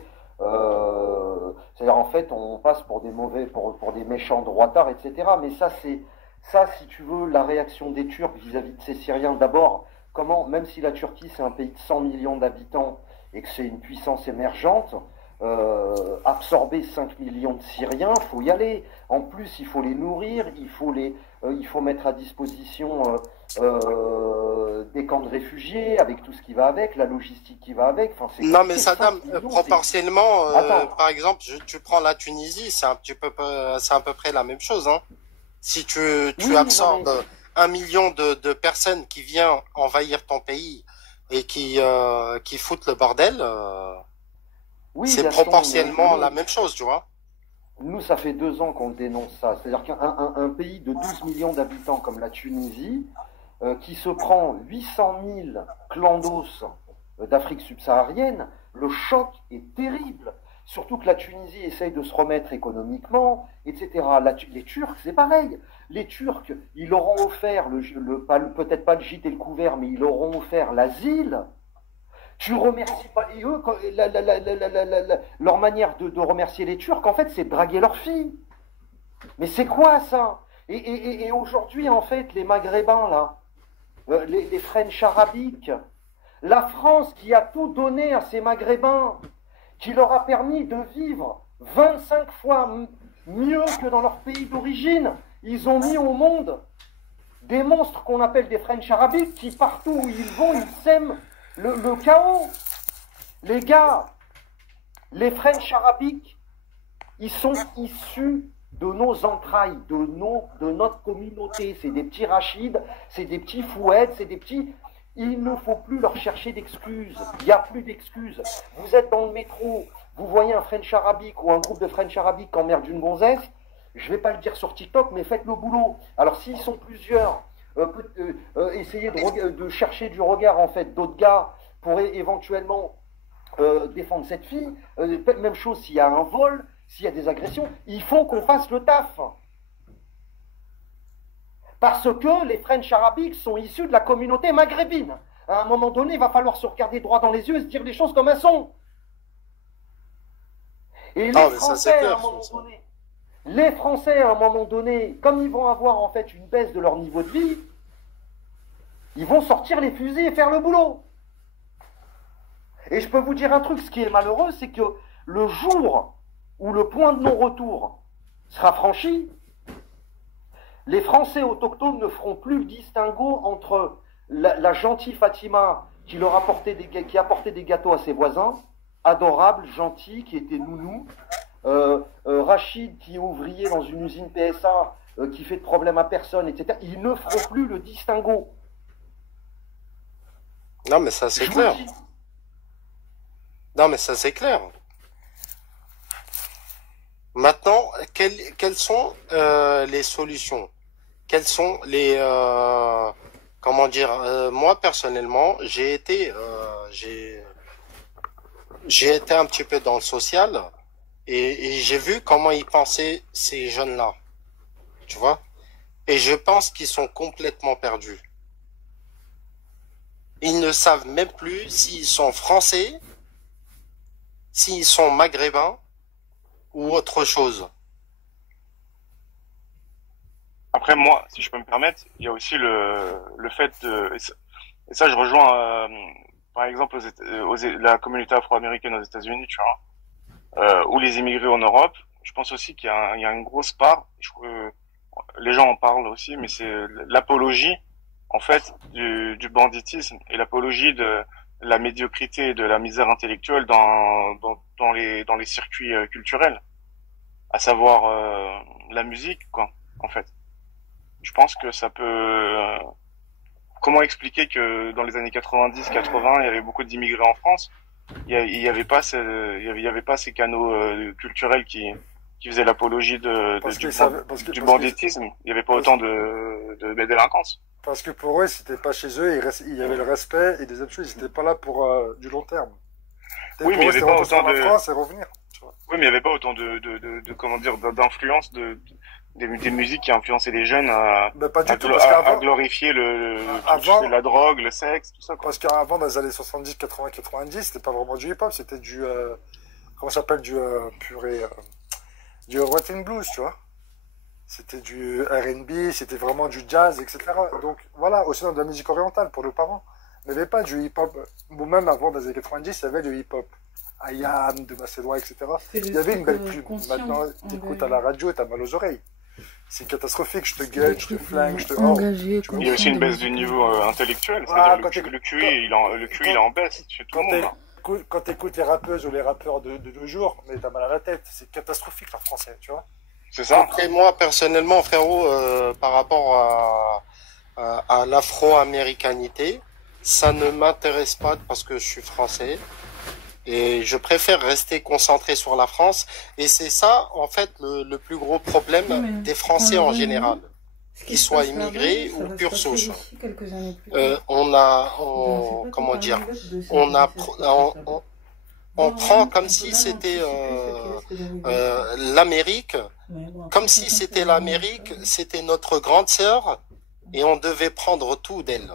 c'est-à-dire en fait, on passe pour des pour des méchants droitards, etc. Mais ça, si tu veux, la réaction des Turcs vis-à-vis de ces Syriens, d'abord, même si la Turquie, c'est un pays de 100 millions d'habitants et que c'est une puissance émergente, absorber 5 millions de Syriens, faut y aller. En plus, il faut les nourrir, il faut mettre à disposition des camps de réfugiés, avec tout ce qui va avec, la logistique qui va avec. Enfin, non, mais Saddam, proportionnellement, par exemple, tu prends la Tunisie, c'est à peu près la même chose. Hein. Si tu absorbes 1 million de personnes qui viennent envahir ton pays et qui foutent le bordel, c'est proportionnellement la même chose, tu vois. Nous, ça fait 2 ans qu'on dénonce ça. C'est-à-dire qu'un pays de 12 millions d'habitants comme la Tunisie, qui se prend 800 000 clandos d'Afrique subsaharienne, le choc est terrible. Surtout que la Tunisie essaye de se remettre économiquement, etc. Les Turcs, c'est pareil. Les Turcs, ils leur ont offert, peut-être pas le gîte et le couvert, mais ils leur ont offert l'asile. Tu remercies pas. Et eux, leur manière de remercier les Turcs, en fait, c'est de draguer leurs filles. Mais c'est quoi ça? Et aujourd'hui, en fait, les Maghrébins, là, les French arabiques, la France qui a tout donné à ces Maghrébins, qui leur a permis de vivre 25 fois mieux que dans leur pays d'origine, ils ont mis au monde des monstres qu'on appelle des French arabiques qui, partout où ils vont, ils sèment le chaos. Les gars, les French arabiques, ils sont issus de nos entrailles, de notre communauté. C'est des petits Rachides, c'est des petits Foued, c'est des petits... Il ne faut plus leur chercher d'excuses. Il n'y a plus d'excuses. Vous êtes dans le métro, vous voyez un French arabique ou un groupe de French arabique qui emmerde une gonzesse, je ne vais pas le dire sur TikTok, mais faites le boulot. Alors s'ils sont plusieurs, essayez de chercher du regard en fait d'autres gars pour éventuellement défendre cette fille. Même chose s'il y a un vol, s'il y a des agressions, il faut qu'on fasse le taf. Parce que les French arabiques sont issus de la communauté maghrébine. À un moment donné, il va falloir se regarder droit dans les yeux et se dire les choses comme elles sont. Et les Français, à un moment donné, comme ils vont avoir en fait une baisse de leur niveau de vie, ils vont sortir les fusils et faire le boulot. Et je peux vous dire un truc, ce qui est malheureux, c'est que le jour où le point de non-retour sera franchi, les Français autochtones ne feront plus le distinguo entre la gentille Fatima qui apportait des gâteaux à ses voisins, adorable, gentil, qui était nounou, Rachid qui est ouvrier dans une usine PSA, qui fait de problème à personne, etc. Ils ne feront plus le distinguo. Non, mais ça c'est clair. Non, mais ça c'est clair. Maintenant, quelles sont les solutions? Quelles sont les comment dire, moi personnellement, j'ai été un petit peu dans le social et j'ai vu comment ils pensaient ces jeunes-là, tu vois. Et je pense qu'ils sont complètement perdus. Ils ne savent même plus s'ils sont français, s'ils sont maghrébins ou autre chose. Après, moi, si je peux me permettre, il y a aussi le fait de... Et ça je rejoins, par exemple, la communauté afro-américaine aux États-Unis, tu vois, ou les immigrés en Europe. Je pense aussi qu'il y a une grosse part, les gens en parlent aussi, mais c'est l'apologie, en fait, du banditisme et l'apologie de la médiocrité et de la misère intellectuelle dans les circuits culturels, à savoir la musique, quoi, en fait. Je pense que ça peut... comment expliquer que dans les années 90-80, il y avait beaucoup d'immigrés en France, il y avait pas ces canaux culturels qui faisaient l'apologie du banditisme. Il n'y avait pas autant de délinquance. Parce que pour eux, c'était pas chez eux, il y avait le respect, et deuxième chose, ils n'étaient pas là pour du long terme. Oui, mais il n'y avait pas autant de... France et revenir, tu vois. Oui, mais il n'y avait pas autant comment dire, d'influence des musiques qui influençaient les jeunes à glorifier la drogue, le sexe, tout ça, quoi. Parce qu'avant, dans les années 70, 80, 90, c'était pas vraiment du hip-hop, c'était du, comment ça s'appelle, du rhythm and blues, tu vois. C'était du R&B, c'était vraiment du jazz, etc. Donc, voilà, aussi dans de la musique orientale, pour nos parents. Mais il n'y avait pas du hip-hop, ou même avant, dans les années 90, il y avait du hip-hop. Ayam, de Macédoine, etc. Il y avait une belle plume. Maintenant, t'écoutes à la radio, t'as mal aux oreilles. c'est catastrophique. Je te guette, je te flingue, je te... Engagé, Il y a aussi une baisse du niveau intellectuel, c'est-à-dire le QI, il est en baisse chez tout le monde. Quand t'écoutes les rappeuses ou les rappeurs de nos jours, mais t'as mal à la tête. C'est catastrophique, leur français, tu vois. C'est ça. Après, moi, personnellement, frérot, par rapport à l'afro-américanité, ça ne m'intéresse pas parce que je suis français. Et je préfère rester concentré sur la France. Et c'est ça, en fait, le plus gros problème des Français en général. Qu'ils soient immigrés ou pure souche. On prend comme si c'était l'Amérique, comme si c'était l'Amérique, c'était notre grande sœur, et on devait prendre tout d'elle.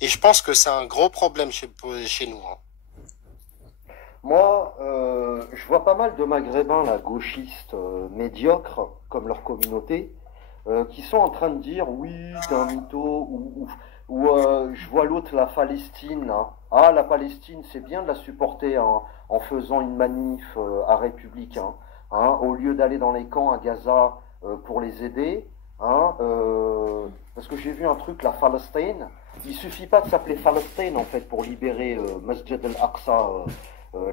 Et je pense que c'est un gros problème chez nous. Hein. Moi, je vois pas mal de Maghrébins, là, gauchistes, médiocres, comme leur communauté, qui sont en train de dire, oui, t'es un mytho, ou je vois l'autre, la Palestine. Hein. Ah, la Palestine, c'est bien de la supporter en faisant une manif à républicain, hein, au lieu d'aller dans les camps à Gaza pour les aider. Hein, parce que j'ai vu un truc, la Palestine, il suffit pas de s'appeler Palestine, en fait, pour libérer Masjid al-Aqsa,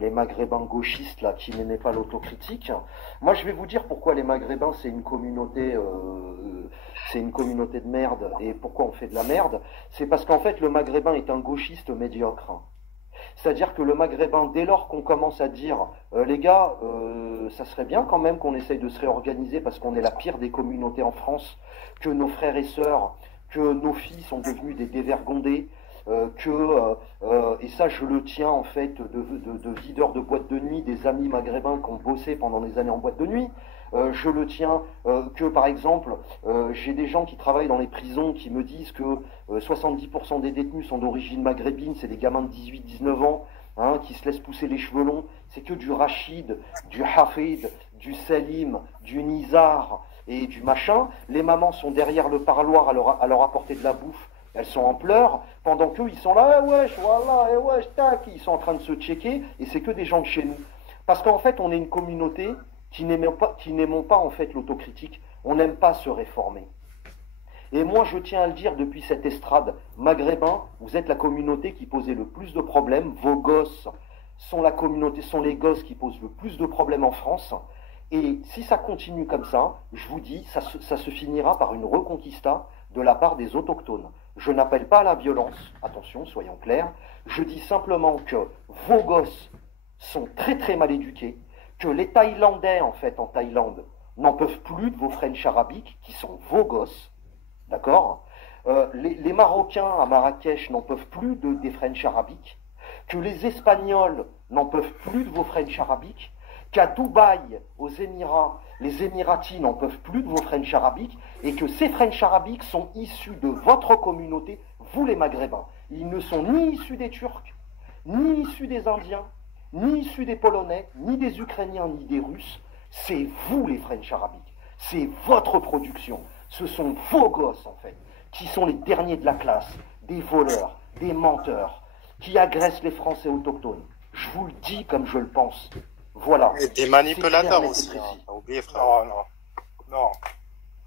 les Maghrébins gauchistes là qui n'aimaient pas l'autocritique. Moi, je vais vous dire pourquoi les Maghrébins c'est une communauté de merde et pourquoi on fait de la merde. C'est parce qu'en fait le Maghrébin est un gauchiste médiocre. C'est-à-dire que le Maghrébin, dès lors qu'on commence à dire les gars, ça serait bien quand même qu'on essaye de se réorganiser parce qu'on est la pire des communautés en France, que nos frères et sœurs, que nos filles sont devenues des dévergondés. Et ça je le tiens en fait de videurs de boîtes de nuit, des amis maghrébins qui ont bossé pendant des années en boîte de nuit. Je le tiens que par exemple j'ai des gens qui travaillent dans les prisons qui me disent que 70% des détenus sont d'origine maghrébine, c'est des gamins de 18-19 ans hein, qui se laissent pousser les cheveux longs, c'est que du Rachid, du Hafid, du Salim, du Nizar et du machin. Les mamans sont derrière le parloir à leur apporter de la bouffe. Elles sont en pleurs, pendant qu'eux, ils sont là, eh wesh, voilà, eh wesh, tac, ils sont en train de se checker, et c'est que des gens de chez nous. Parce qu'en fait, on est une communauté qui n'aimons pas en fait l'autocritique, on n'aime pas se réformer. Et moi, je tiens à le dire depuis cette estrade, maghrébin, vous êtes la communauté qui posait le plus de problèmes, vos gosses sont les gosses qui posent le plus de problèmes en France, et si ça continue comme ça, je vous dis, ça se finira par une reconquista de la part des autochtones. Je n'appelle pas à la violence, attention, soyons clairs, je dis simplement que vos gosses sont très très mal éduqués, que les Thaïlandais, en fait, en Thaïlande, n'en peuvent plus de vos French arabiques, qui sont vos gosses, d'accord les Marocains à Marrakech n'en peuvent plus des French arabiques, que les Espagnols n'en peuvent plus de vos French arabiques, qu'à Dubaï, aux Émirats, les Émiratis n'en peuvent plus de vos French arabiques, et que ces French arabiques sont issus de votre communauté, vous les Maghrébins. Ils ne sont ni issus des Turcs, ni issus des Indiens, ni issus des Polonais, ni des Ukrainiens, ni des Russes. C'est vous les French arabiques. C'est votre production. Ce sont vos gosses, en fait, qui sont les derniers de la classe, des voleurs, des menteurs, qui agressent les Français autochtones. Je vous le dis comme je le pense. Voilà. Et des manipulateurs aussi, hein, t'as oublié, frère. Non.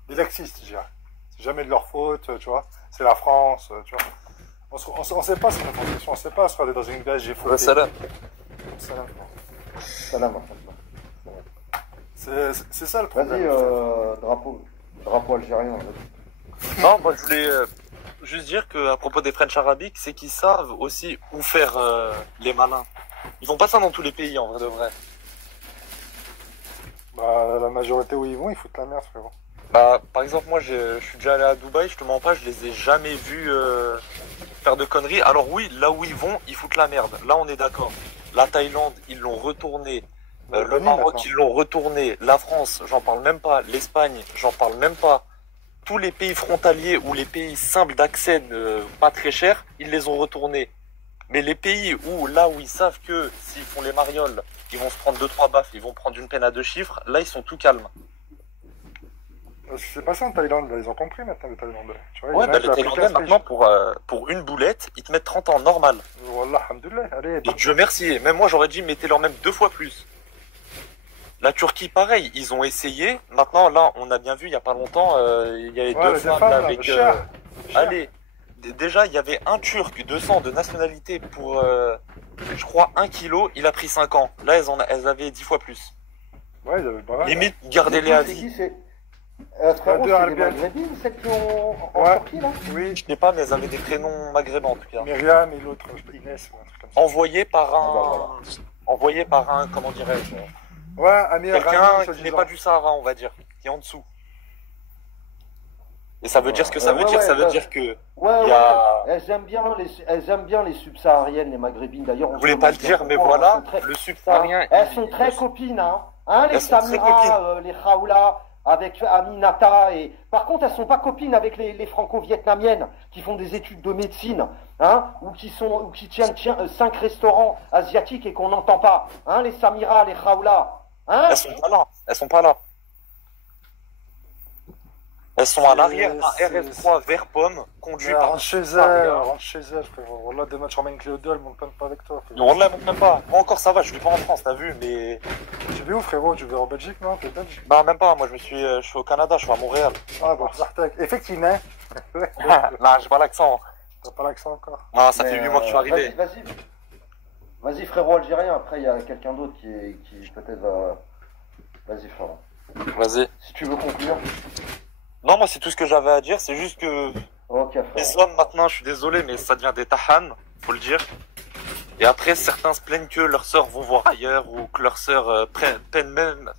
Des laxistes, je dirais. C'est jamais de leur faute, tu vois. C'est la France, tu vois. On sait pas cette information, on sait pas, on se dans une glace, j'ai fauté. Salam. C'est ça le problème. Vas-y, drapeau algérien. Non, moi je voulais juste dire qu'à propos des French arabiques, c'est qu'ils savent aussi où faire les malins. Ils font pas ça dans tous les pays, en vrai de vrai. Bah, la majorité où ils vont, ils foutent la merde, frérot. Bah, par exemple, moi, je suis déjà allé à Dubaï, je te mens pas, je les ai jamais vus faire de conneries. Alors oui, là où ils vont, ils foutent la merde. Là, on est d'accord. La Thaïlande, ils l'ont retourné. Le Maroc, ils l'ont retourné. La France, j'en parle même pas. L'Espagne, j'en parle même pas. Tous les pays frontaliers ou les pays simples d'accès pas très chers, ils les ont retournés. Mais les pays là où ils savent que s'ils font les marioles, ils vont se prendre 2-3 baffes, ils vont prendre une peine à 2 chiffres, là ils sont tout calmes. C'est pas ça en Thaïlande, là, ils ont compris maintenant les Thaïlandais. Tu vois, ouais, bah, les Thaïlandais maintenant pour une boulette, ils te mettent 30 ans normal. Wallah, alhamdoulilah, allez. Et Dieu merci, même moi j'aurais dit mettez-leur même 2 fois plus. La Turquie, pareil, ils ont essayé. Maintenant, là, on a bien vu, il y a pas longtemps, il y avait deux femmes avec... allez, déjà, il y avait un Turc de sang, de nationalité pour, je crois, 1 kilo. Il a pris 5 ans. Là, elles avaient 10 fois plus. Ouais, ils avaient pas mal. Limite, gardez-les à vie. Frérot, c'est les Maghrébines, celles qui ont en Turquie, là? Oui, je sais pas, mais elles avaient des prénoms maghrébins, en tout cas. Myriam et l'autre, Inès, ou un truc comme ça. Envoyé par un, comment dirais-je? Ouais, Amir. Quelqu'un qui n'est pas du Sahara, on va dire, qui est en dessous. Et ça veut dire ce que ça veut dire, ça veut dire que... Elles aiment bien les subsahariennes, les maghrébines, d'ailleurs. Je voulais pas le dire, mais voilà, le subsaharien... Elles sont très copines, hein, les Samira, les Khaoula, avec Aminata, et par contre elles sont pas copines avec les franco-vietnamiennes qui font des études de médecine, hein, ou qui tiennent 5 restaurants asiatiques et qu'on n'entend pas, hein, les Samira, les Khaoula, hein. Elles sont pas là. Elles sont à l'arrière d'un RS3 vert pomme conduit par... Rentre chez elles, frérot. Wallah, des matchs en main clé 2, elles montent même pas avec toi. Non, Wallah, elles montent même pas. Moi encore, ça va, je vis pas en France, t'as vu, mais... Tu vis où, frérot? Tu vis en Belgique, non? T'es belge? Bah, même pas, moi je suis au Canada, je suis à Montréal. Ah, bon, effectivement. Non, j'ai pas l'accent. T'as pas l'accent encore? Non, ça fait 8 mois que je suis arrivé. Vas-y, frérot algérien, après il y a quelqu'un d'autre qui peut-être va... Vas-y, frérot. Vas-y. Si tu veux conclure. Non, moi c'est tout ce que j'avais à dire, c'est juste que les hommes maintenant, je suis désolé, mais ça devient des tahan, faut le dire. Et après, certains se plaignent que leurs sœurs vont voir ailleurs ou que leurs sœurs prennent même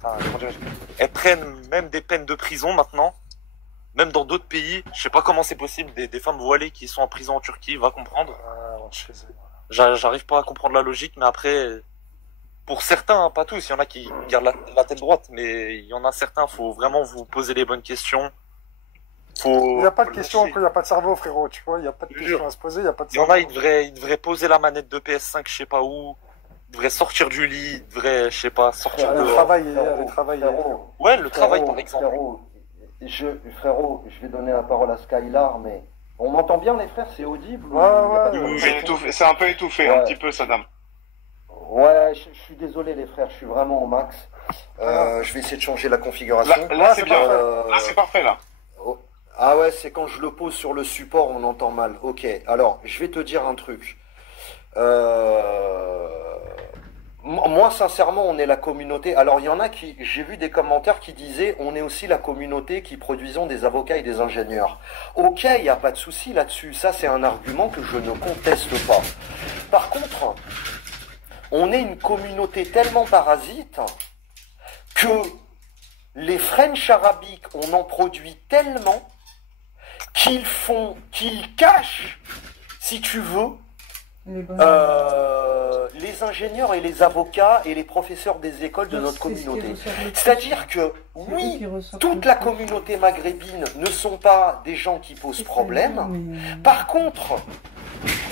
des peines de prison maintenant, même dans d'autres pays. Je sais pas comment c'est possible, des femmes voilées qui sont en prison en Turquie, va comprendre. J'arrive pas à comprendre la logique, mais après, pour certains, pas tous, il y en a qui gardent la tête droite, mais il y en a certains, faut vraiment vous poser les bonnes questions. Il n'y a pas de question, il n'y a pas de cerveau, frérot, tu vois, il n'y a pas de question à se poser, il n'y a pas de cerveau. Il y en a, ils devraient poser la manette de PS5, je sais pas où, ils devraient sortir du lit, ils devraient, je sais pas, sortir de... Travailler. Ouais, le travail, par exemple. Frérot, je vais donner la parole à Skylar, mais on m'entend bien, les frères, c'est audible? C'est un peu étouffé, un petit peu, Saddam. Ouais, je suis désolé, les frères, je suis vraiment au max. Je vais essayer de changer la configuration. Là c'est bien. Là, c'est parfait, là. Ah ouais, c'est quand je le pose sur le support, on entend mal. Ok, alors, je vais te dire un truc. Moi, sincèrement, on est la communauté. Alors, il y en a qui... J'ai vu des commentaires qui disaient, on est aussi la communauté qui produisons des avocats et des ingénieurs. Ok, il n'y a pas de souci là-dessus. Ça, c'est un argument que je ne conteste pas. Par contre, on est une communauté tellement parasite que les French arabiques, on en produit tellement qu'ils cachent, si tu veux, les ingénieurs et les avocats et les professeurs des écoles de notre communauté. C'est-à-dire que, oui, toute la communauté maghrébine ne sont pas des gens qui posent problème. Par contre,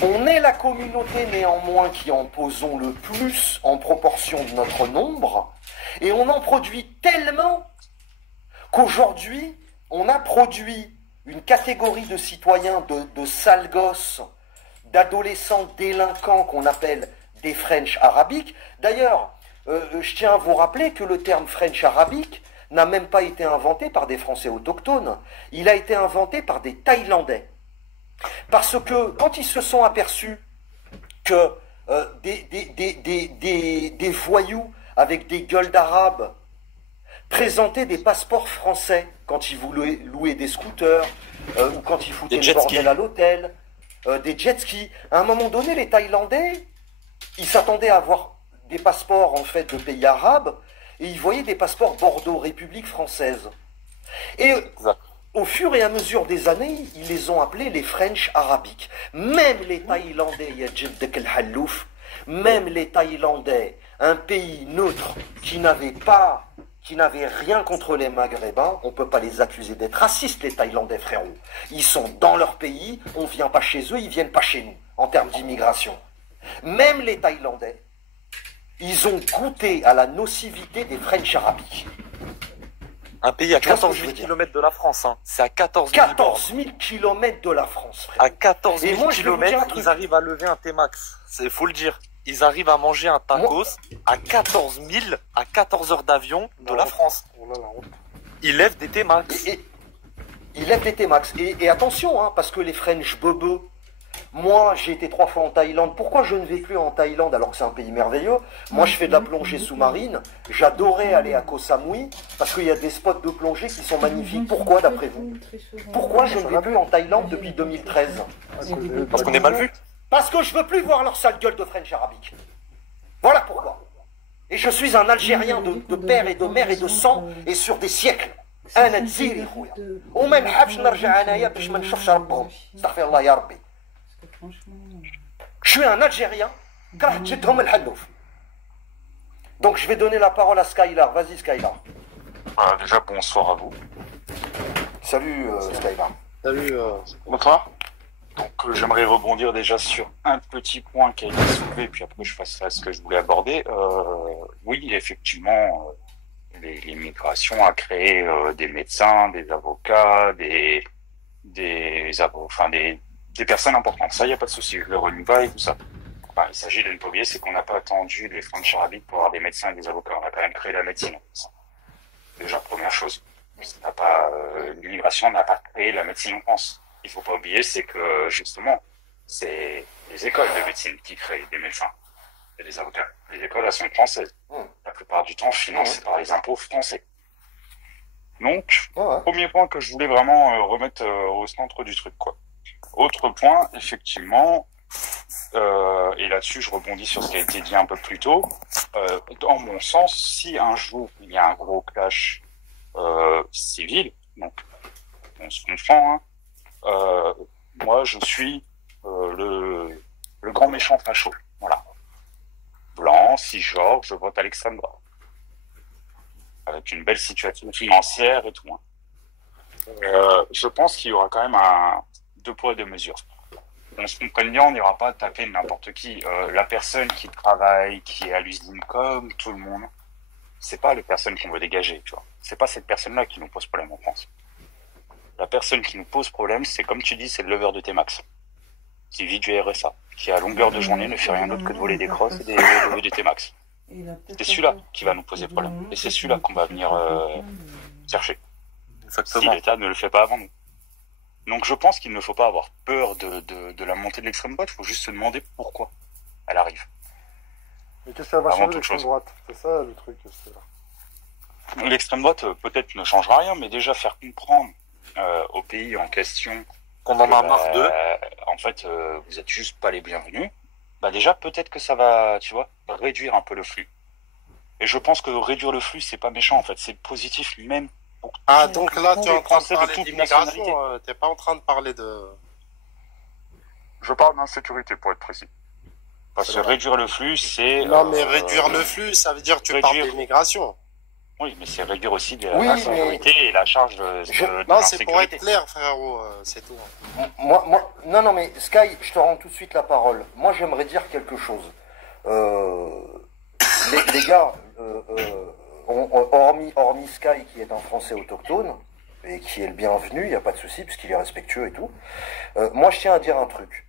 on est la communauté néanmoins qui en posons le plus en proportion de notre nombre, et on en produit tellement qu'aujourd'hui, on a produit une catégorie de citoyens, de sales gosses, d'adolescents délinquants qu'on appelle des French arabiques. D'ailleurs, je tiens à vous rappeler que le terme French arabique n'a même pas été inventé par des Français autochtones, il a été inventé par des Thaïlandais. Parce que quand ils se sont aperçus que des voyous avec des gueules d'arabes présentaient des passeports français quand ils voulaient louer des scooters ou quand ils foutaient le bordel à l'hôtel, des jet skis. À un moment donné, les Thaïlandais, ils s'attendaient à avoir des passeports en fait de pays arabes et ils voyaient des passeports Bordeaux, République française. Et au fur et à mesure des années, ils les ont appelés les French arabiques. Même les Thaïlandais, même les Thaïlandais, un pays neutre qui n'avait rien contre les Maghrébins, on ne peut pas les accuser d'être racistes, les Thaïlandais, frérot. Ils sont dans leur pays, on ne vient pas chez eux, ils ne viennent pas chez nous, en termes d'immigration. Même les Thaïlandais, ils ont goûté à la nocivité des French arabiques. Un pays à 14 000 km de la France, hein. C'est à 14 000 km de la France, frère. À 14 000 km, ils arrivent à lever un T-Max. Faut le dire. ils arrivent à manger un tacos à 14 000, à 14 heures d'avion de la France. Ils lèvent des T-Max. Ils lèvent des T-Max. Et attention, hein, parce que les French bebeux, moi j'ai été 3 fois en Thaïlande. Pourquoi je ne vais plus en Thaïlande alors que c'est un pays merveilleux? Moi je fais de la plongée sous-marine. J'adorais aller à Koh Samui parce qu'il y a des spots de plongée qui sont magnifiques. Pourquoi d'après vous? Pourquoi je ne vais plus en Thaïlande depuis 2013? Parce qu'on est mal vu. Parce que je veux plus voir leur sale gueule de French arabique. Voilà pourquoi. Et je suis un Algérien de père et de mère et de sang et sur des siècles. أنا جزيري خويا وما نحبش نرجع انايا باش ما نشوفش ربهم استغفر الله يا ربي. Je suis un Algérien كره تشدهم الحلوف. Donc je vais donner la parole à Skylar. Vas-y Skylar. Déjà bonsoir à vous. Salut Skylar. Salut. Bonsoir. Donc j'aimerais rebondir déjà sur un petit point qui a été soulevé, puis après je passerai à ce que je voulais aborder. Oui, effectivement, l'immigration a créé des médecins, des avocats, des personnes importantes. Ça, il n'y a pas de souci, je le renie pas et tout ça. Enfin, il s'agit de ne pas oublier, c'est qu'on n'a pas attendu les French arabiques pour avoir des médecins et des avocats. On a quand même créé la médecine. Déjà, première chose. L'immigration n'a pas créé la médecine en France. Il faut pas oublier, c'est que, justement, c'est les écoles de médecine qui créent des médecins et des avocats. Les écoles, elles sont françaises. La plupart du temps financées par les impôts français. Donc, premier point que je voulais vraiment remettre au centre du truc, quoi. Autre point, effectivement, et là-dessus, je rebondis sur ce qui a été dit un peu plus tôt. Dans mon sens, si un jour il y a un gros clash civil, donc on se comprend, hein, moi je suis le grand méchant facho, voilà. Blanc, cisgenre, je vote à l'extrême droite. Avec une belle situation financière et tout. Hein. Je pense qu'il y aura quand même deux poids, deux mesures. On se comprenne bien, on n'ira pas taper n'importe qui. La personne qui travaille, qui est à l'usine comme tout le monde, c'est pas les personnes qu'on veut dégager, tu vois. C'est pas cette personne-là qui nous pose problème en France. La personne qui nous pose problème, c'est comme tu dis, c'est le lever de T-Max, qui vit du RSA, qui à longueur de journée ne fait rien d'autre que de voler des crosses et des levées de T-Max. C'est celui-là qui va nous poser problème. Et c'est celui-là qu'on va venir chercher. Si l'État ne le fait pas avant nous. Donc je pense qu'il ne faut pas avoir peur de la montée de l'extrême droite, il faut juste se demander pourquoi elle arrive. Mais qu'est-ce que ça va changer l'extrême droite? C'est ça le truc. L'extrême droite peut-être ne changera rien, mais déjà faire comprendre au pays en question qu'on en a marre d'eux. En fait, vous êtes juste pas les bienvenus. Bah déjà peut-être que ça va, tu vois, réduire un peu le flux. Et je pense que réduire le flux c'est pas méchant en fait, c'est positif même. Ah donc là tu es en train de parler d'immigration, t'es pas en train de parler de... Je parle d'insécurité pour être précis. Parce que réduire le flux c'est... Non mais réduire le flux ça veut dire que tu parles d'immigration. Oui, mais c'est réduire aussi la sécurité et la charge de non, c'est pour être clair, frérot, c'est tout. Non, mais Sky, je te rends tout de suite la parole. Moi, j'aimerais dire quelque chose. Les gars, hormis Sky, qui est un Français autochtone, et qui est le bienvenu, il n'y a pas de souci, puisqu'il est respectueux et tout, moi, je tiens à dire un truc.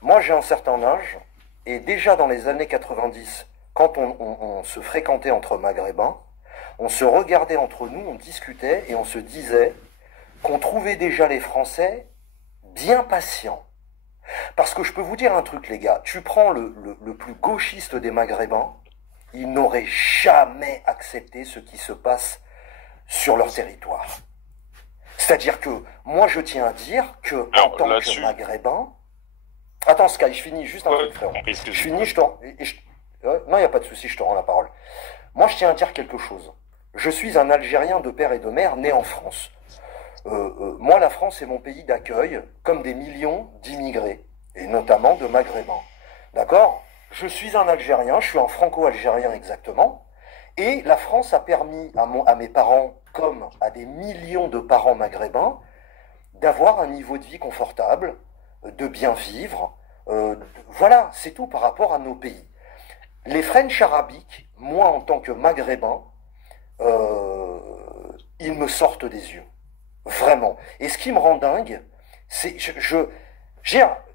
Moi, j'ai un certain âge, et déjà dans les années 90, quand on se fréquentait entre Maghrébins, on se regardait entre nous, on discutait et on se disait qu'on trouvait déjà les Français bien patients. Parce que je peux vous dire un truc, les gars, tu prends le plus gauchiste des Maghrébins, ils n'auraient jamais accepté ce qui se passe sur leur territoire. C'est-à-dire que moi je tiens à dire que en tant que Maghrébin... Attends Sky, je finis juste un truc, frérot. Je finis, non, il n'y a pas de souci, je te rends la parole. Moi je tiens à dire quelque chose. Je suis un Algérien de père et de mère né en France. Moi, la France est mon pays d'accueil, comme des millions d'immigrés, et notamment de Maghrébins. D'accord? Je suis un Algérien, je suis un franco-algérien exactement, et la France a permis à mes parents, comme à des millions de parents maghrébins, d'avoir un niveau de vie confortable, de bien vivre. Voilà, c'est tout par rapport à nos pays. Les French arabiques, moi en tant que maghrébin, ils me sortent des yeux. Vraiment. Et ce qui me rend dingue, c'est...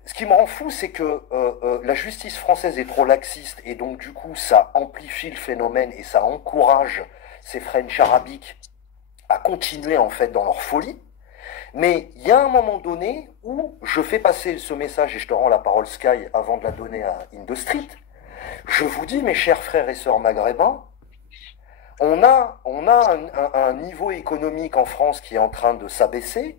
ce qui me rend fou, c'est que la justice française est trop laxiste et donc du coup ça amplifie le phénomène et ça encourage ces French arabiques à continuer en fait dans leur folie. Mais il y a un moment donné où je fais passer ce message et je te rends la parole Sky avant de la donner à Industrie. Je vous dis, mes chers frères et sœurs maghrébins, on a un niveau économique en France qui est en train de s'abaisser.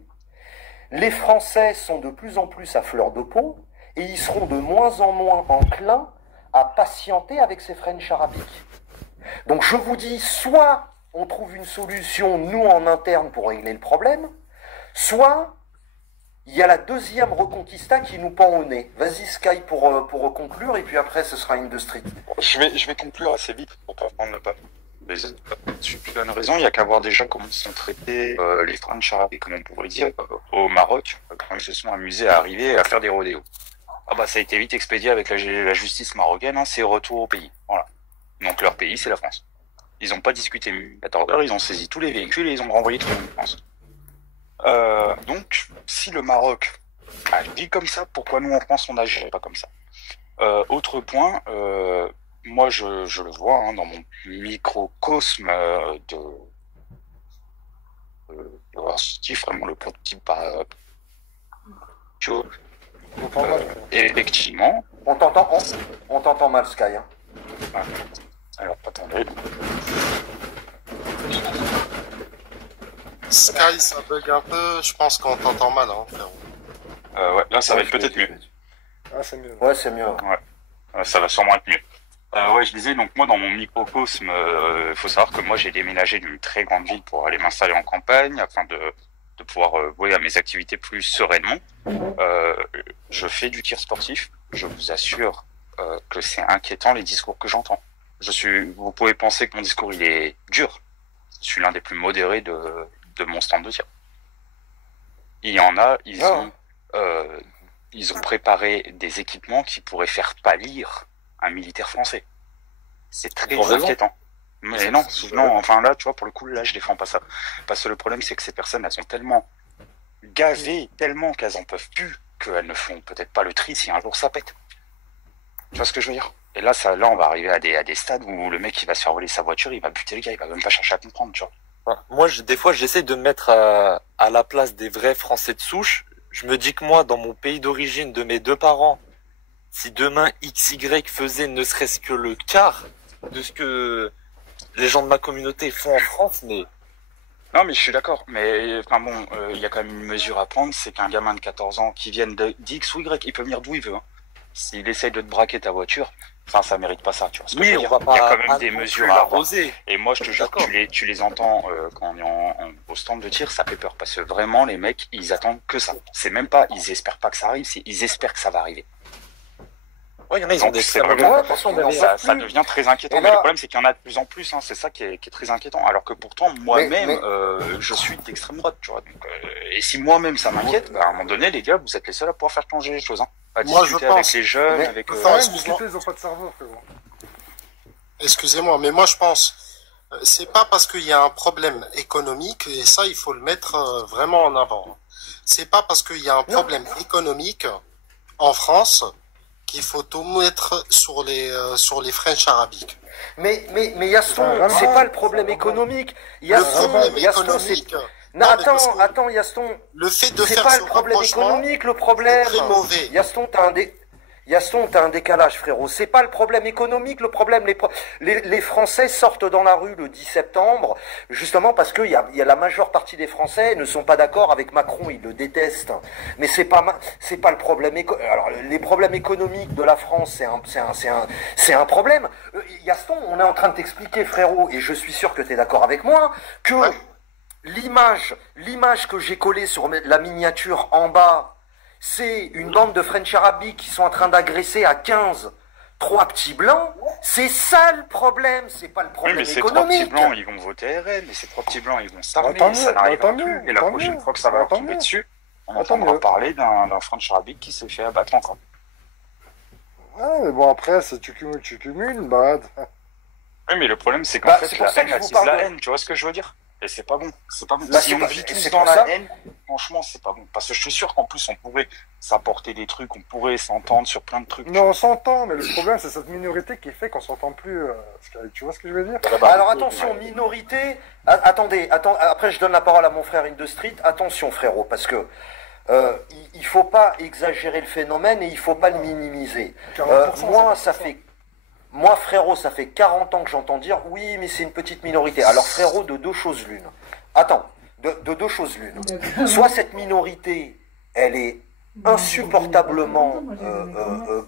Les Français sont de plus en plus à fleur de peau et ils seront de moins en moins enclins à patienter avec ces French arabiques. Donc je vous dis, soit on trouve une solution, nous, en interne, pour régler le problème, soit il y a la deuxième Reconquista qui nous pend au nez. Vas-y Sky pour conclure, et puis après ce sera Industrie. Je vais conclure assez vite pour pas prendre le pas. Tu as raison, il n'y a qu'à voir déjà comment sont traités les French arabes, et comme on pourrait dire, au Maroc, quand ils se sont amusés à arriver à faire des rodéos. Ah bah ça a été vite expédié avec la justice marocaine, hein, c'est retour au pays. Voilà. Donc leur pays, c'est la France. Ils n'ont pas discuté 14 heures, ils ont saisi tous les véhicules et ils ont renvoyé tout le monde en France. Donc, si le Maroc agit comme ça, pourquoi nous en France on n'agirait pas comme ça? Autre point, moi je le vois hein, dans mon microcosme de vraiment le prototype effectivement. On t'entend mal Sky. Hein. Ah. Alors, attendez. Sky, ça bug un peu, je pense qu'on t'entend mal, hein, frérot. Ouais, là, ça va être peut-être mieux. Ah, c'est mieux. Ouais, c'est mieux. Ouais. Ça va sûrement être mieux. Ouais, je disais, donc moi, dans mon microcosme, faut savoir que moi, j'ai déménagé d'une très grande ville pour aller m'installer en campagne, afin de pouvoir vouer à mes activités plus sereinement. Je fais du tir sportif. Je vous assure que c'est inquiétant, les discours que j'entends. Vous pouvez penser que mon discours, il est dur. Je suis l'un des plus modérés de mon stand de tir. Il y en a, ils ont préparé des équipements qui pourraient faire pâlir un militaire français. C'est très inquiétant. Mais non, enfin là, tu vois, pour le coup, là, je défends pas ça. Parce que le problème, c'est que ces personnes, elles sont tellement gavées, tellement qu'elles en peuvent plus, qu'elles ne font peut-être pas le tri si un jour ça pète. Tu vois ce que je veux dire? Et là, on va arriver à des stades où le mec, il va se faire voler sa voiture, il va buter le gars, il va même pas chercher à comprendre, tu vois. Moi, des fois, j'essaie de me mettre à la place des vrais Français de souche. Je me dis que moi, dans mon pays d'origine de mes deux parents, si demain XY faisait ne serait-ce que le quart de ce que les gens de ma communauté font en France, mais... Non, mais je suis d'accord. Mais enfin bon, il y a quand même une mesure à prendre, c'est qu'un gamin de 14 ans qui vienne d'X ou Y, il peut venir d'où il veut. Hein. S'il essaye de te braquer ta voiture, enfin ça mérite pas ça, tu vois. Ce que je veux dire. Il y a quand même des mesures à avoir. Et moi je te jure, tu les entends quand on est au stand de tir, ça fait peur parce que vraiment les mecs ils attendent que ça. C'est même pas, ils espèrent pas que ça arrive, c'est ils espèrent que ça va arriver. Ouais, il y en a, ils ont des ça devient très inquiétant. Mais le problème, c'est qu'il y en a de plus en plus. Hein, c'est ça qui est très inquiétant. Alors que pourtant, moi-même, je suis d'extrême droite, tu vois. Donc, et si moi-même ça m'inquiète, à un moment donné, les gars, vous êtes les seuls à pouvoir faire changer les choses. Hein. À discuter avec les jeunes, avec. Ils ont pas de cerveau, frérot. Excusez-moi, mais moi je pense, c'est pas parce qu'il y a un problème économique, et ça il faut le mettre vraiment en avant. C'est pas parce qu'il y a un problème économique en France qu'il faut tout mettre sur les French arabiques. Mais Yaston, c'est pas le problème économique. Yaston, c'est... Non, attends, Yaston. Le fait de c'est faire pas le problème économique, le problème. C'est très mauvais. Yaston, t'as un décalage, frérot. C'est pas le problème économique, le problème. Les Français sortent dans la rue le 10 septembre, justement parce que y a la majeure partie des Français ne sont pas d'accord avec Macron, ils le détestent. Mais c'est pas le problème Alors, les problèmes économiques de la France, c'est un problème. Yaston, on est en train de t'expliquer, frérot, et je suis sûr que t'es d'accord avec moi, que l'image que j'ai collée sur la miniature en bas, c'est une bande de French arabiques qui sont en train d'agresser à 15 trois petits blancs. C'est ça le problème, c'est pas le problème économique. Mais ces 3 petits blancs, ils vont voter RN, et ces 3 petits blancs, ils vont s'armer, ça n'arrivera plus. Et la prochaine fois que ça va leur tomber dessus, on entendra parler d'un French arabique qui s'est fait abattre encore. Ah, mais bon, après, tu cumules, bad. Oui, mais le problème, c'est qu'en fait, la haine attise la haine, tu vois ce que je veux dire? Et c'est pas bon. C'est pas bon. Bah, Si on vit tous c'est dans pour la ça. haine, franchement, c'est pas bon. Parce que je suis sûr qu'en plus, on pourrait s'apporter des trucs, on pourrait s'entendre sur plein de trucs. Non, on s'entend, mais le problème, c'est cette minorité qui fait qu'on s'entend plus. Tu vois ce que je veux dire? Alors attention, minorité. Attendez, après je donne la parole à mon frère Industrie. Attention frérot, parce que il faut pas exagérer le phénomène et il faut pas le minimiser. Moi frérot, ça fait 40 ans que j'entends dire oui, mais c'est une petite minorité. Alors frérot, de deux choses l'une. Attends, de deux choses l'une. Soit cette minorité, elle est insupportablement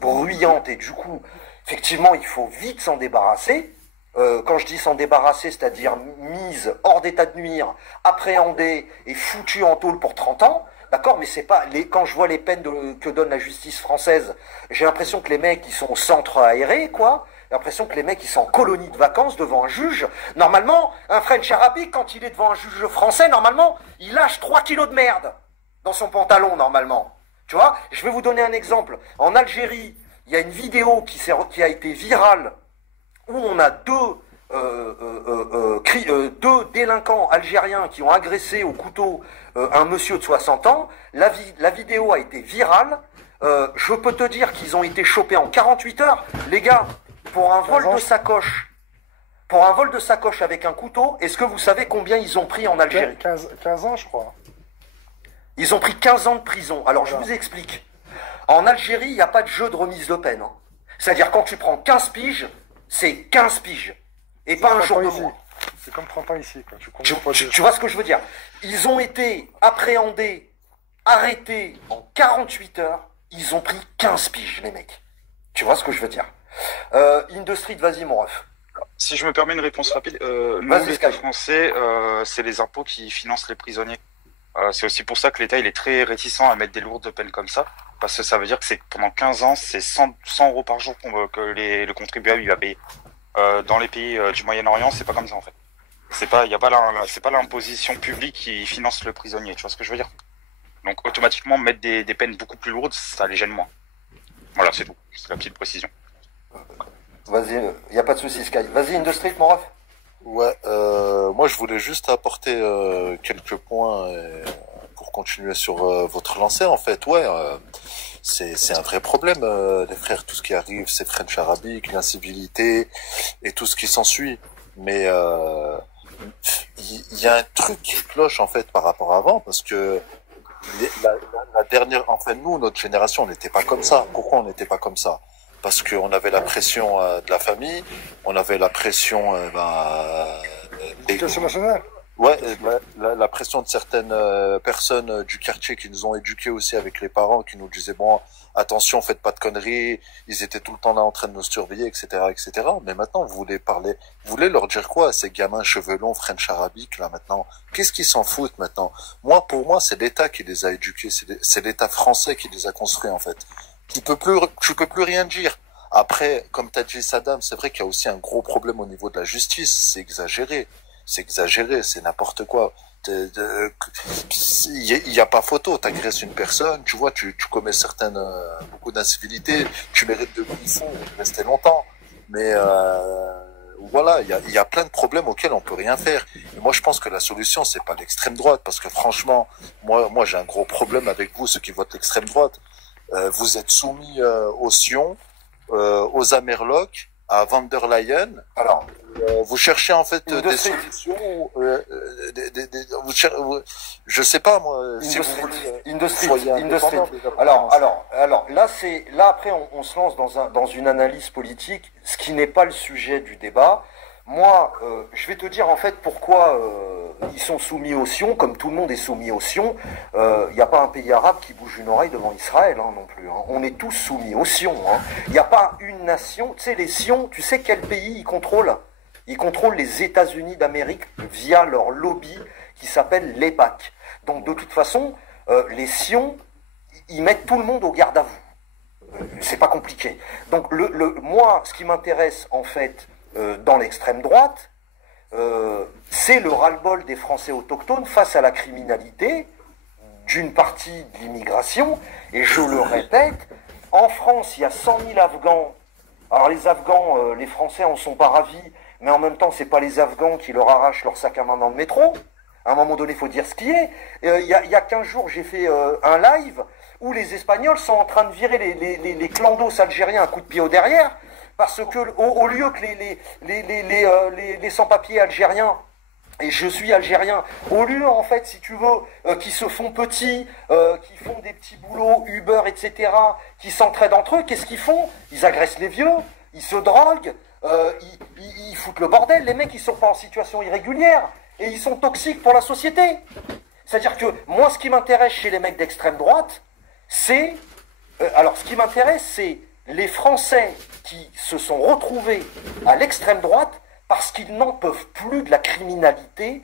bruyante et du coup, effectivement, il faut vite s'en débarrasser. Quand je dis s'en débarrasser, c'est-à-dire mise hors d'état de nuire, appréhendée et foutue en tôle pour 30 ans. D'accord, mais c'est pas quand je vois les peines que donne la justice française, j'ai l'impression que les mecs ils sont au centre aéré, quoi. J'ai l'impression que les mecs ils sont en colonie de vacances devant un juge. Normalement, un French Arabic, quand il est devant un juge français, normalement, il lâche 3 kilos de merde dans son pantalon, normalement. Tu vois, je vais vous donner un exemple. En Algérie, il y a une vidéo qui a été virale où on a deux délinquants algériens qui ont agressé au couteau un monsieur de 60 ans. La vidéo a été virale. Je peux te dire qu'ils ont été chopés en 48 heures. Les gars, pour un vol de sacoche, avec un couteau, est-ce que vous savez combien ils ont pris en Algérie? 15 ans, je crois. Ils ont pris 15 ans de prison. Alors, je vous explique. En Algérie, il n'y a pas de jeu de remise de peine. Hein. C'est-à-dire, quand tu prends 15 piges, c'est 15 piges. Et pas un jour de moins. C'est comme 30 ans ici. Quand tu vois ce que je veux dire? Ils ont été appréhendés, arrêtés en 48 heures. Ils ont pris 15 piges, les mecs. Tu vois ce que je veux dire? Industrie, vas-y, mon ref. Si je me permets une réponse rapide, nous, l'État français, c'est les impôts qui financent les prisonniers. C'est aussi pour ça que l'État il est très réticent à mettre des lourdes peines comme ça, parce que ça veut dire que c'est pendant 15 ans, c'est 100 euros par jour que le contribuable il va payer. Dans les pays du Moyen-Orient, c'est pas comme ça en fait. C'est pas l'imposition publique qui finance le prisonnier, tu vois ce que je veux dire? Donc automatiquement mettre des peines beaucoup plus lourdes, ça les gêne moins. Voilà, c'est tout. C'est la petite précision. Vas-y, y a pas de souci, Sky. Vas-y, Industrie, mon ref. Ouais, moi je voulais juste apporter quelques points pour continuer sur votre lancée en fait. Ouais, c'est un vrai problème les frères, tout ce qui arrive, c'est French Arabic, l'incivilité et tout ce qui s'ensuit. Mais il y a un truc qui cloche en fait par rapport à avant parce que la dernière, enfin nous notre génération on n'était pas comme ça. Pourquoi on n'était pas comme ça? Parce qu'on avait la pression de la famille, on avait la pression l'éducation nationale. Ouais, la pression de certaines personnes du quartier qui nous ont éduqués aussi avec les parents, qui nous disaient bon, attention, faites pas de conneries. Ils étaient tout le temps là en train de nous surveiller, etc., etc. Mais maintenant, vous voulez leur dire quoi à ces gamins cheveux longs, French Arabic là maintenant? Qu'est-ce qu'ils s'en foutent maintenant? Pour moi, c'est l'État qui les a éduqués, c'est l'État français qui les a construits en fait. Tu peux plus rien dire. Après, comme t'as dit Saddam, c'est vrai qu'il y a aussi un gros problème au niveau de la justice. C'est exagéré, c'est n'importe quoi. Il y a pas photo. T'agresses une personne, tu vois, tu commets beaucoup d'incivilités, tu mérites de prison, rester longtemps. Mais voilà, il y a plein de problèmes auxquels on peut rien faire. Et moi, je pense que la solution, c'est pas l'extrême droite, parce que franchement, moi, j'ai un gros problème avec vous, ceux qui votent l'extrême droite. Vous êtes soumis aux Sion, aux Amerlocs, à Van der Leyen. Alors, vous cherchez en fait des solutions. Je sais pas moi. Si vous voulez, Industrie. Alors, là après on se lance dans une analyse politique, ce qui n'est pas le sujet du débat. Moi, je vais te dire en fait pourquoi ils sont soumis au Sion, comme tout le monde est soumis au Sion. Il n'y a pas un pays arabe qui bouge une oreille devant Israël non plus. Hein. On est tous soumis au Sion. Il n'y a pas une nation. Tu sais, les Sions, tu sais quel pays ils contrôlent? Ils contrôlent les États-Unis d'Amérique via leur lobby qui s'appelle l'EPAC. Donc de toute façon, les Sions, ils mettent tout le monde au garde à vous. C'est pas compliqué. Donc moi, ce qui m'intéresse en fait dans l'extrême droite, c'est le ras-le-bol des Français autochtones face à la criminalité d'une partie de l'immigration. Et je le répète, en France, il y a 100 000 Afghans. Alors les Afghans, les Français en sont pas ravis, mais en même temps, c'est pas les Afghans qui leur arrachent leur sac à main dans le métro. À un moment donné, il faut dire ce qui est. Il y a 15 jours, j'ai fait un live où les Espagnols sont en train de virer les clandos algériens à coups de pied au derrière, parce que au lieu que les sans-papiers algériens, et je suis algérien, au lieu en fait, si tu veux, qui se font petits, qui font des petits boulots, Uber, etc., qui s'entraident entre eux, qu'est-ce qu'ils font? Ils agressent les vieux, ils se droguent, ils foutent le bordel. Les mecs, ils sont pas en situation irrégulière, et ils sont toxiques pour la société. C'est-à-dire que moi, ce qui m'intéresse chez les mecs d'extrême droite, c'est... alors, ce qui m'intéresse, c'est les Français qui se sont retrouvés à l'extrême droite parce qu'ils n'en peuvent plus de la criminalité,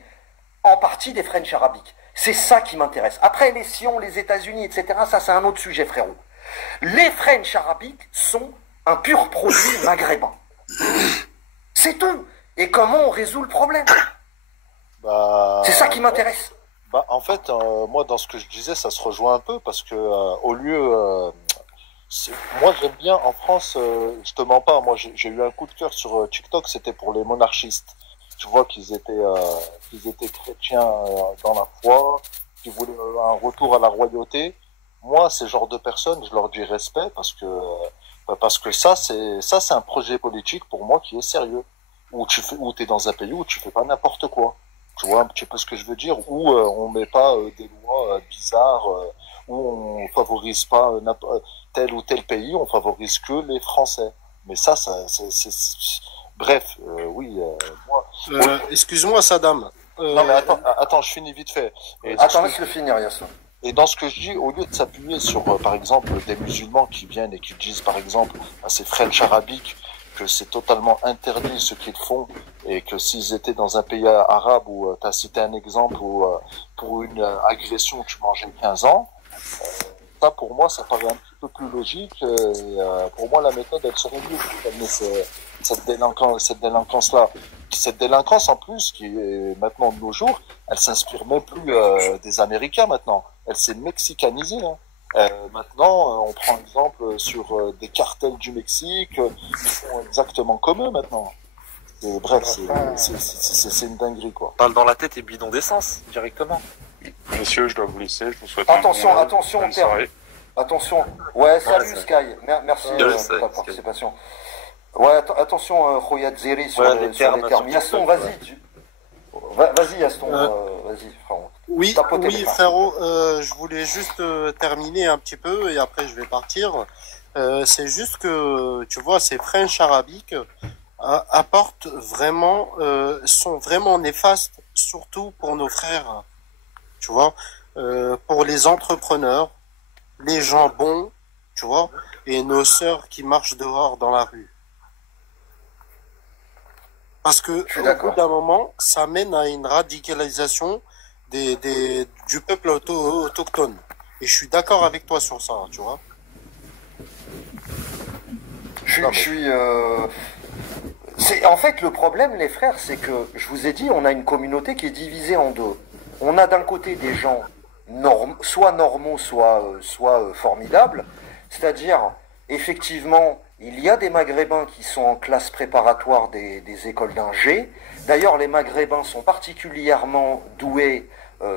en partie des French arabiques. C'est ça qui m'intéresse. Après, les Sion, les États-Unis, etc., ça, c'est un autre sujet, frérot. Les French arabiques sont un pur produit maghrébin. C'est tout. Et comment on résout le problème? C'est ça qui m'intéresse. En fait, moi, dans ce que je disais, ça se rejoint un peu parce que au lieu, moi, j'aime bien en France. Je te mens pas. Moi, j'ai eu un coup de cœur sur TikTok. C'était pour les monarchistes. Tu vois qu'ils étaient chrétiens dans la foi, qu'ils voulaient un retour à la royauté. Moi, ces genres de personnes, je leur dis respect parce que ça, c'est un projet politique pour moi qui est sérieux. Où t'es dans un pays où tu fais pas n'importe quoi. Tu vois un petit peu ce que je veux dire, où on met pas des lois bizarres, où on favorise pas tel ou tel pays, on favorise que les Français. Mais ça c'est... Bref, oui, moi... Excuse-moi, Saddam. Non, mais attends, je finis vite fait. Attends, laisse-le finir, Yassine. Et dans ce que je dis, au lieu de s'appuyer sur, par exemple, des musulmans qui viennent et qui disent, par exemple, à ces French arabiques, que c'est totalement interdit ce qu'ils font et que s'ils étaient dans un pays arabe où tu as cité un exemple où pour une agression tu mangeais 15 ans, ça pour moi ça paraît un petit peu plus logique et pour moi la méthode elle serait mieux pour calmer cette délinquance là. Cette délinquance en plus qui est maintenant de nos jours, elle s'inspire même plus des Américains maintenant, elle s'est mexicanisée hein. Maintenant, on prend exemple sur des cartels du Mexique, ils font exactement comme eux maintenant. Et bref, c'est une dinguerie quoi. Balle dans la tête et bidon d'essence directement. Monsieur, je dois vous laisser, je vous souhaite attention, bonne soirée. Attention. Ouais, salut Sky. Merci pour ta participation. Ouais, attention, Khoya Zeri sur les termes. Yaston, vas-y. Vas-y, Yaston, vas-y, frérot. Oui, frérot, je voulais juste terminer un petit peu et après je vais partir. C'est juste que, tu vois, ces French arabiques apportent vraiment, sont vraiment néfastes, surtout pour nos frères, tu vois, pour les entrepreneurs, les gens bons, tu vois, et nos sœurs qui marchent dehors dans la rue. Parce que, au bout d'un moment, ça mène à une radicalisation du peuple autochtone. Et je suis d'accord avec toi sur ça, tu vois. En fait, le problème, les frères, c'est que, je vous ai dit, on a une communauté qui est divisée en deux. On a d'un côté des gens soit normaux, soit formidables. C'est-à-dire, effectivement, il y a des Maghrébins qui sont en classe préparatoire des écoles d'ingé. D'ailleurs, les Maghrébins sont particulièrement doués,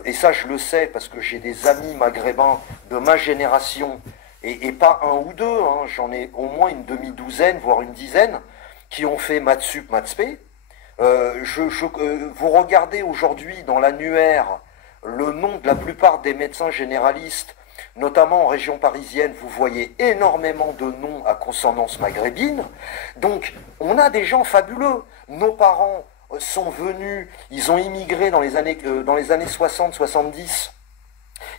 et ça je le sais parce que j'ai des amis maghrébins de ma génération, et pas un ou deux, hein, j'en ai au moins une demi-douzaine, voire une dizaine, qui ont fait maths sup, maths spé. Vous regardez aujourd'hui dans l'annuaire le nom de la plupart des médecins généralistes, notamment en région parisienne, vous voyez énormément de noms à consonance maghrébine. Donc, on a des gens fabuleux. Nos parents sont venus, ils ont immigré dans les années 60-70.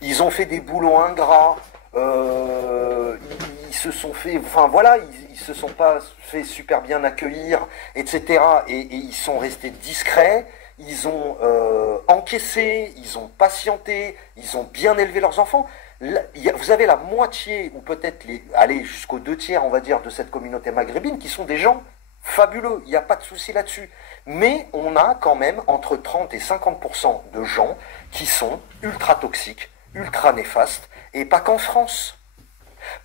Ils ont fait des boulots ingrats. Ils se sont fait, enfin voilà, ils se sont pas fait super bien accueillir, etc. Et ils sont restés discrets. Ils ont encaissé, ils ont patienté, ils ont bien élevé leurs enfants. Vous avez la moitié, ou peut-être aller jusqu'aux 2/3, on va dire, de cette communauté maghrébine qui sont des gens fabuleux. Il n'y a pas de souci là-dessus. Mais on a quand même entre 30 et 50% de gens qui sont ultra toxiques, ultra néfastes, et pas qu'en France.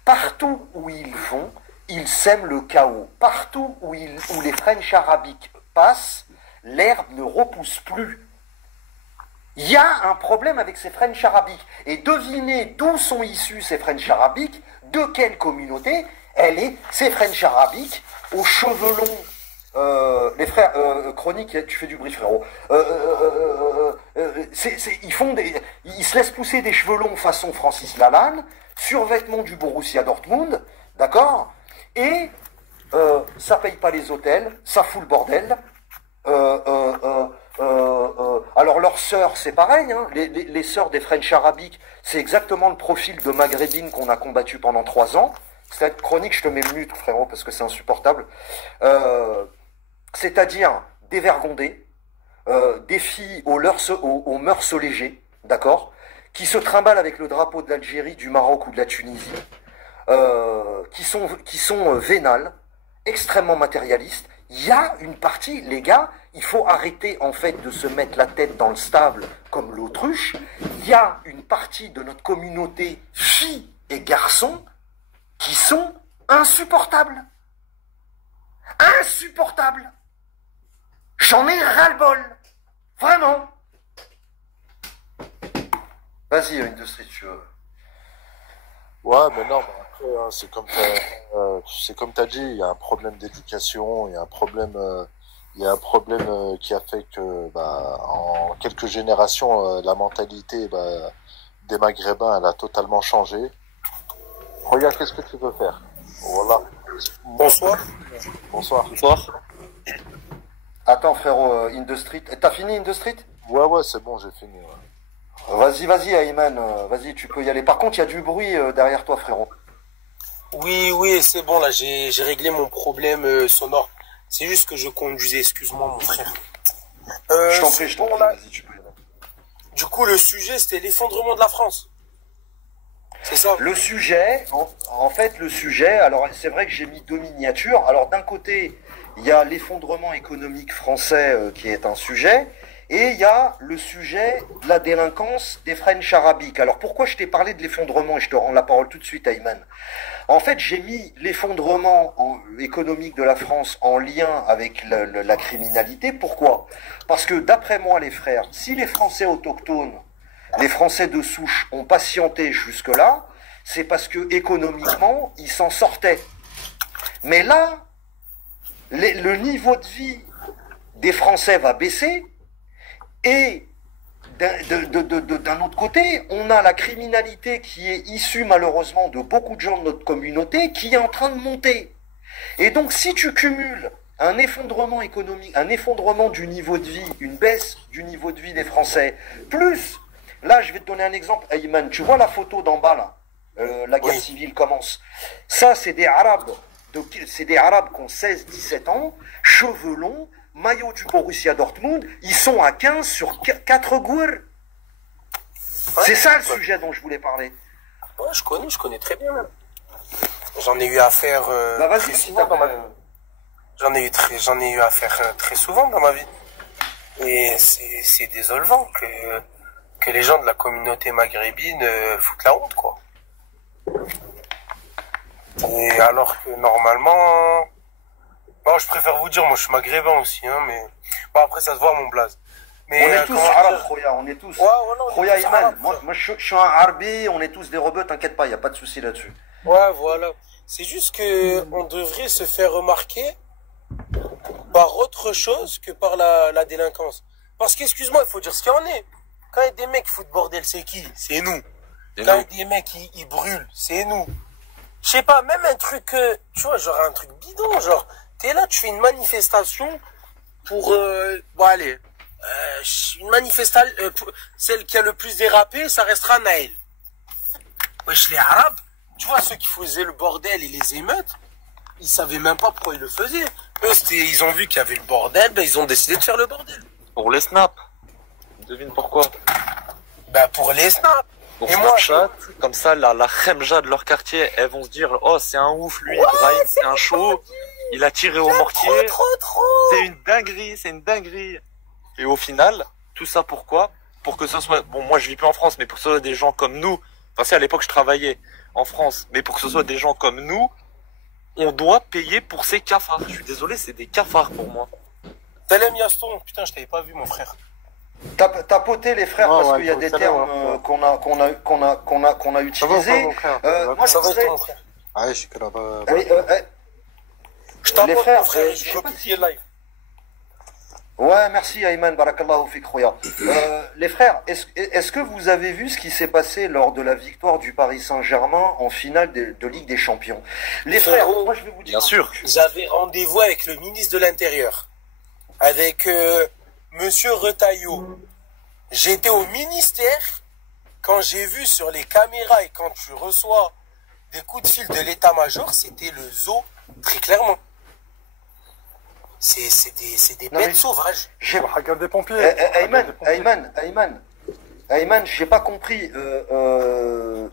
Partout où ils vont, ils sèment le chaos. Partout où les French arabiques passe, l'herbe ne repousse plus. Il y a un problème avec ces French arabiques. Et devinez d'où sont issus ces French arabiques, de quelle communauté. Ces French arabiques aux cheveux longs. Les frères Chronique, tu fais du bruit, frérot. Ils se laissent pousser des cheveux longs façon Francis Lalanne, survêtement du Borussia Dortmund, d'accord. Et ça paye pas les hôtels, ça fout le bordel. Alors leurs sœurs, c'est pareil, hein. Les sœurs des French arabiques, c'est exactement le profil de maghrébines qu'on a combattu pendant 3 ans. Cette chronique, je te mets mute, frérot, parce que c'est insupportable. C'est-à-dire dévergondées, des filles aux mœurs légers, d'accord, qui se trimballent avec le drapeau de l'Algérie, du Maroc ou de la Tunisie, qui sont vénales, extrêmement matérialistes. Il y a une partie, les gars, il faut arrêter en fait de se mettre la tête dans le stable comme l'autruche. Il y a une partie de notre communauté, filles et garçons, qui sont insupportables. Insupportables. J'en ai ras-le-bol. Vraiment. Vas-y, Industrie, tu veux. Ouais, mais non, mais après, hein, c'est comme t'as dit, il y a un problème d'éducation, il y a un problème, qui a fait que, en quelques générations, la mentalité, des Maghrébins, elle a totalement changé. Regarde, qu'est-ce que tu veux faire? Voilà. Bonsoir. Bonsoir. Bonsoir. Attends, frérot, Industrie. T'as fini, Industrie? Ouais, c'est bon, j'ai fini. Ouais. Vas-y, Ayman, vas-y, tu peux y aller. Par contre, il y a du bruit derrière toi, frérot. Oui, c'est bon, là, j'ai réglé mon problème sonore. C'est juste que je conduisais, excuse-moi, mon frère. Je t'en prie, vas-y, tu peux y aller. Du coup, le sujet, c'était l'effondrement de la France. C'est ça? Le sujet, en fait, alors c'est vrai que j'ai mis 2 miniatures. Alors d'un côté, il y a l'effondrement économique français qui est un sujet, et il y a le sujet de la délinquance des French arabiques. Alors pourquoi je t'ai parlé de l'effondrement, et je te rends la parole tout de suite, Ayman. En fait, j'ai mis l'effondrement économique de la France en lien avec la criminalité. Pourquoi? Parce que d'après moi, les frères, si les Français autochtones, les Français de souche ont patienté jusque-là, c'est parce que économiquement, ils s'en sortaient. Mais là, le niveau de vie des Français va baisser, et d'un autre côté, on a la criminalité qui est issue malheureusement de beaucoup de gens de notre communauté qui est en train de monter. Et donc si tu cumules un effondrement économique, un effondrement du niveau de vie, une baisse du niveau de vie des Français, plus, là je vais te donner un exemple, Ayman, tu vois la photo d'en bas là, la guerre civile commence. Ça c'est des Arabes, qui ont 16-17 ans, cheveux longs, maillot du Borussia Dortmund, ils sont à 15 sur 4 gourds. C'est ça le sujet dont je voulais parler. Ouais, je connais très bien même. J'en ai eu affaire très souvent dans ma vie. J'en ai eu affaire très souvent dans ma vie. Et c'est désolant que les gens de la communauté maghrébine foutent la honte, quoi. Et alors que normalement, bon, je préfère vous dire, moi je suis maghrébin aussi, hein, mais bon, après ça se voit mon blaze. Mais on est tous arabes, Khoya, on est tous. Khoya Iman, moi je suis un arbi, on est tous des rebeux, t'inquiète pas, il n'y a pas de souci là-dessus. Ouais, voilà. C'est juste que on devrait se faire remarquer par autre chose que par la délinquance. Parce qu'excuse-moi, il faut dire ce qu'il y en est. Quand il y a des mecs qui foutent bordel, c'est qui? C'est nous. Quand il y a des mecs qui brûlent, c'est nous. Je sais pas, même un truc, tu vois, genre un truc bidon, genre, t'es là, tu fais une manifestation pour, bon allez, une manifestation, celle qui a le plus dérapé, ça restera Naël. Wesh, les Arabes, tu vois, ceux qui faisaient le bordel et les émeutes, ils savaient même pas pourquoi ils le faisaient. Eux, ils ont vu qu'il y avait le bordel, ben ils ont décidé de faire le bordel. Pour les snaps. Devine pourquoi. Ben pour les snaps. Pour Snapchat, comme ça, la khemja de leur quartier, elles vont se dire, oh, c'est un ouf, lui, Brahim, c'est un show, il a tiré au mortier. Trop. C'est une dinguerie. Et au final, tout ça pourquoi? Pour que ce soit, bon, moi je vis plus en France, mais pour que ce soit des gens comme nous, enfin, c'est à l'époque je travaillais en France, mais pour que ce soit des gens comme nous, on doit payer pour ces cafards. Je suis désolé, c'est des cafards pour moi. Talem Yaston, putain, je t'avais pas vu, mon frère. T'as poté les frères parce qu'il y a des termes qu'on a utilisés. Moi, je voudrais... Ah, je suis que là-bas. Je t'en les prie, frères, mon frère, je je sais peux pas publier le live. Ouais, merci Ayman, barakallahu fik khoya. Les frères, est-ce que vous avez vu ce qui s'est passé lors de la victoire du Paris Saint-Germain en finale de Ligue des Champions? Les frères, moi je vais vous dire... Bien sûr. J'avais rendez-vous avec le ministre de l'Intérieur, avec Monsieur Retailleau. J'étais au ministère, quand j'ai vu sur les caméras et quand tu reçois des coups de fil de l'état-major, c'était le zoo, très clairement. C'est des bêtes sauvages. Regarde des pompiers. Ayman, j'ai pas compris.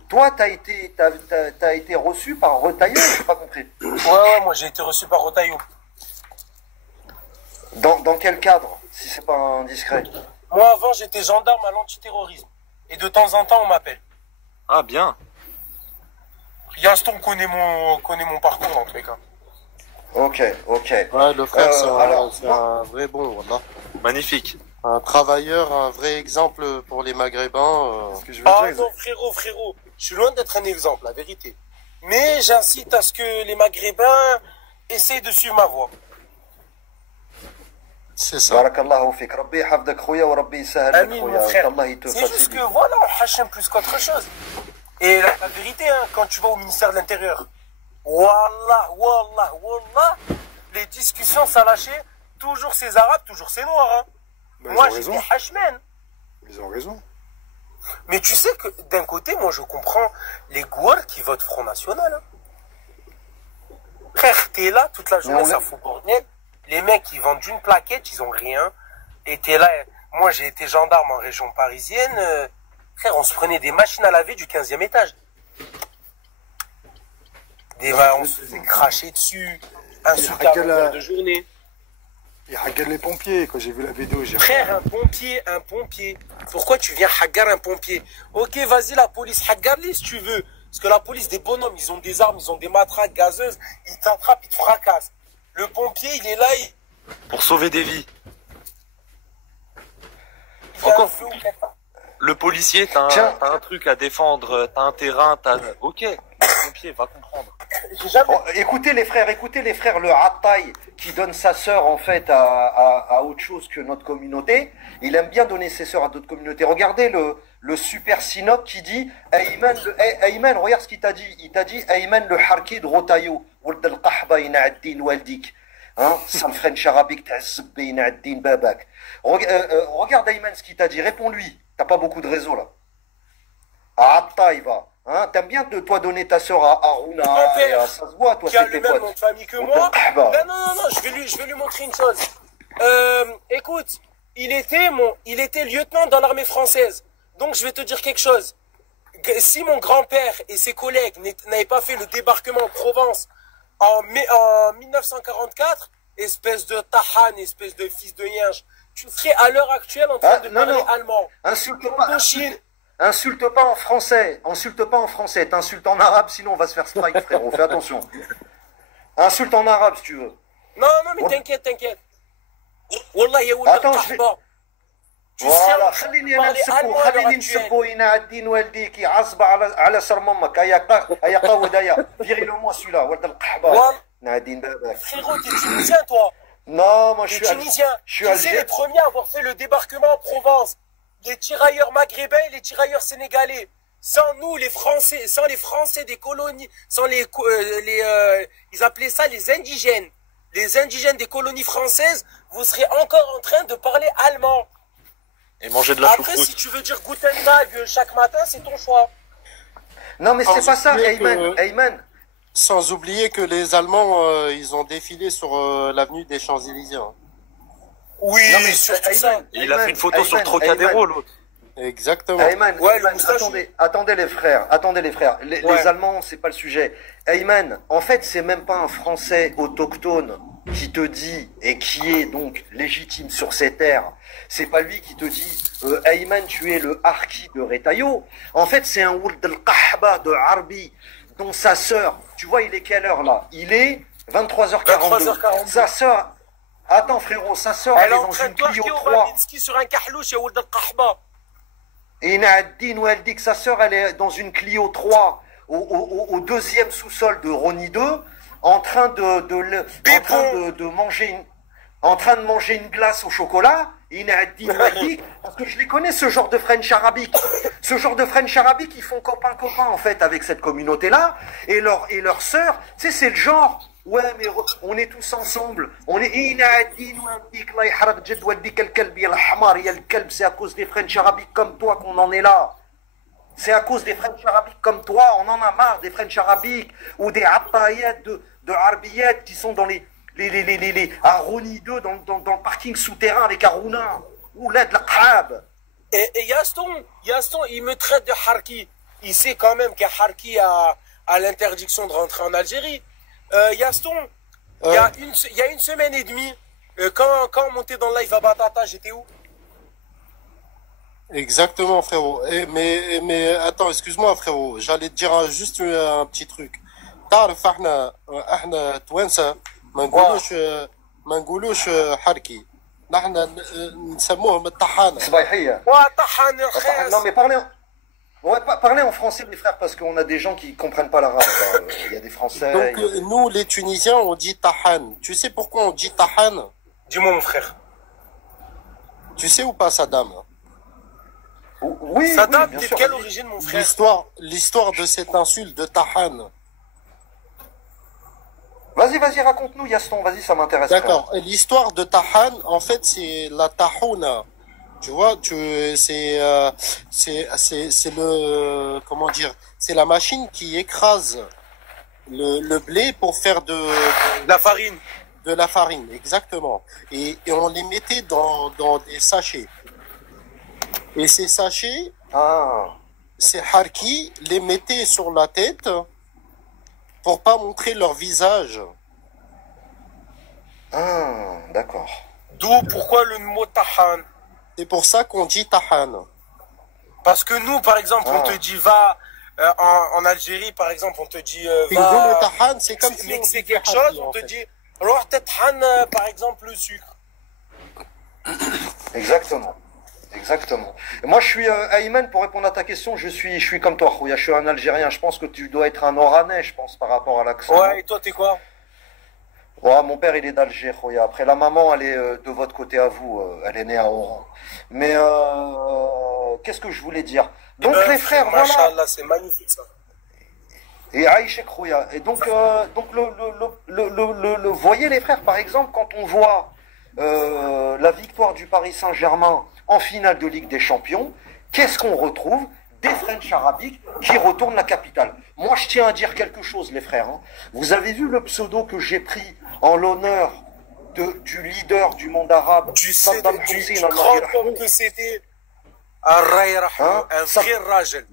Toi, t'as été reçu par Retailleau, j'ai pas compris. Ouais, moi j'ai été reçu par Retailleau. Dans quel cadre, si c'est pas indiscret? Moi avant j'étais gendarme à l'antiterrorisme. Et de temps en temps on m'appelle. Ah bien. Yaston connaît mon parcours en tous les cas. Ok. Ouais, le frère, c'est alors, un vrai bon, voilà. Magnifique. Un travailleur, un vrai exemple pour les Maghrébins. Non, frérot, je suis loin d'être un exemple, la vérité. Mais j'incite à ce que les Maghrébins essayent de suivre ma voie. C'est ça. Barakallahu fik. Rabbi hafdak khoya wa Rabbi sahal Amin, mon frère. C'est juste que voilà, on hachim plus qu'autre chose. Et la vérité, hein, quand tu vas au ministère de l'Intérieur, Wallah, les discussions, ça lâchait. Toujours ces Arabes, toujours ces Noirs. Hein. Moi, j'étais Hachmen. Ils ont raison. Mais tu sais que d'un côté, moi, je comprends les Gouards qui votent Front National. Hein. Frère, t'es là toute la journée, ça fout bordel. Les mecs, ils vendent d'une plaquette, ils ont rien. Et t'es là. Moi, j'ai été gendarme en région parisienne. Frère, on se prenait des machines à laver du 15e étage. On se faisait cracher dessus, insulter à longueur de journée. Il regarde les pompiers, quand j'ai vu la vidéo. Frère, un pompier. Pourquoi tu viens hagar un pompier? Ok, vas-y, la police, hagar-les si tu veux. Parce que la police, des bonhommes, ils ont des armes, ils ont des matraques gazeuses, ils t'attrapent, ils te fracassent. Le pompier, il est là, pour sauver des vies. Encore. Le policier, t'as un truc à défendre, t'as un terrain, ok, le pompier va comprendre. Écoutez les frères, le Attaï qui donne sa sœur en fait à autre chose que notre communauté, il aime bien donner ses sœurs à d'autres communautés. Regardez le super synop qui dit Ayman, regarde ce qu'il t'a dit. Il t'a dit Ayman le harki de Rotayo, Wald al-Qahba ina'addin waldik. Hein, ça le French arabique, ina'addin babak. Regarde Ayman ce qu'il t'a dit, réponds-lui. T'as pas beaucoup de réseau là. Attaï va. Hein, t'aimes bien de toi donner ta sœur à Aruna, ça se voit, toi, qui a le même nom de famille que moi. Non, je vais lui montrer une chose. Écoute, il était lieutenant dans l'armée française. Donc je vais te dire quelque chose. Si mon grand-père et ses collègues n'avaient pas fait le débarquement en Provence en 1944, espèce de tahan, espèce de fils de yinche, tu serais à l'heure actuelle en train de parler allemand. Insulte pas en français, t'insultes en arabe, sinon on va se faire strike, frérot, fais attention. Insulte en arabe si tu veux. Non, mais t'inquiète. Wallah, attends, je vais... Voilà, خليني نسبو ينا الدين والديك يعصب على سر مامك هيا قاود هيا virez le moi celui-là ولد القحبه نادين بابك. Frérot, t'es tunisien toi? Non, moi je suis tunisien. Tu sais les premiers à avoir fait le débarquement en Provence. Les tirailleurs maghrébins et les tirailleurs sénégalais. Sans nous, les Français, sans les Français des colonies, sans ils appelaient ça les indigènes. Les indigènes des colonies françaises, vous serez encore en train de parler allemand. Et manger de la choucroute. Après, si tu veux dire Guten Tag chaque matin, c'est ton choix. Non, mais c'est pas ça, Ayman. Sans oublier que les Allemands, ils ont défilé sur l'avenue des Champs-Élysées. Hein. Oui, non, mais surtout ça. Il a fait une photo sur Trocadéro, l'autre. Exactement. Ayman, attendez les frères. Les Allemands, c'est pas le sujet. Ayman, en fait, c'est même pas un Français autochtone qui te dit, et qui est donc légitime sur ces terres, c'est pas lui qui te dit Ayman, tu es le harki de Retailleau. En fait, c'est un Wuld al-Qahba de Arbi, dont sa sœur, tu vois, il est quelle heure là? Il est 23h42. Attends, frérot, sa sœur, Elle elle est est en dans train une de Clio twerker au 3. Babinski sur un kahlouch et Ould al-Qahba. Et Nahaddin, où elle dit que sa sœur, elle est dans une Clio 3 au deuxième sous-sol de Rony 2, en train de manger une glace au chocolat. Et Nahaddin, où elle dit, parce que je les connais, ce genre de French arabique. Ce genre de French arabique, ils font copain-copain, en fait, avec cette communauté-là. Et leur sœur, tu sais, c'est le genre... Ouais, mais on est tous ensemble. On est c'est à cause des French arabiques comme toi qu'on en est là. C'est à cause des French arabiques comme toi, on en a marre des French arabiques ou des attayat de Arbiyat qui sont dans les Aroni 2 dans le parking souterrain avec Aruna ou l'aide la Qab. Et Yaston, il me traite de Harki. Il sait quand même que Harki a l'interdiction de rentrer en Algérie. Yaston, il y a une semaine et demie, quand on montait dans le live à Batata, j'étais où? Exactement, frérot. Mais attends, excuse-moi, frérot. J'allais te dire juste un petit truc. تعرف احنا توانسة ما نقولوش حركي. نحن نسموهم الطحانة. صبايحية. طحان الخاص. Non mais parlez en français les frères parce qu'on a des gens qui comprennent pas l'arabe. Il y a des Français. Donc nous les Tunisiens on dit tahan. Tu sais pourquoi on dit tahan? Dis-moi mon frère. Tu sais ou pas Saddam? Oui. Saddam, oui, t'es sûr. de quelle origine mon frère? L'histoire de cette insulte de tahan. Vas-y, raconte-nous Yaston, vas-y, ça m'intéresse. D'accord. L'histoire de tahan, en fait, c'est la tahouna. Tu vois, c'est le, comment dire, c'est la machine qui écrase le blé pour faire de la farine. De la farine, exactement. Et on les mettait dans des sachets. Et ces sachets, ces harkis les mettaient sur la tête pour pas montrer leur visage. Ah, d'accord. D'où pourquoi le mot tahan? C'est pour ça qu'on dit tahan. Parce que nous, par exemple, on te dit va en Algérie, par exemple, on te dit va. Le tahan, c'est comme si mixer quelque chose, on te dit alors tahan, par exemple, le sucre. Exactement. Et moi, je suis Ayman, pour répondre à ta question, je suis comme toi, Khouya, je suis un Algérien. Je pense que tu dois être un Oranais, je pense, par rapport à l'accent. Ouais, et toi, t'es quoi? Ouais, mon père, il est d'Alger, Khouya. Après, la maman, elle est de votre côté à vous. Elle est née à Oran. Mais qu'est-ce que je voulais dire? Donc, les frères, voilà. Machallah, c'est magnifique, ça. Et Aïchek Khouya. Et donc, vous voyez, les frères, par exemple, quand on voit la victoire du Paris Saint-Germain en finale de Ligue des Champions, qu'est-ce qu'on retrouve? Des French arabiques qui retournent la capitale. Moi, je tiens à dire quelque chose, les frères. Hein. Vous avez vu le pseudo que j'ai pris en l'honneur du leader du monde arabe, Saddam Hussein, comme que c'était un vrai rajel.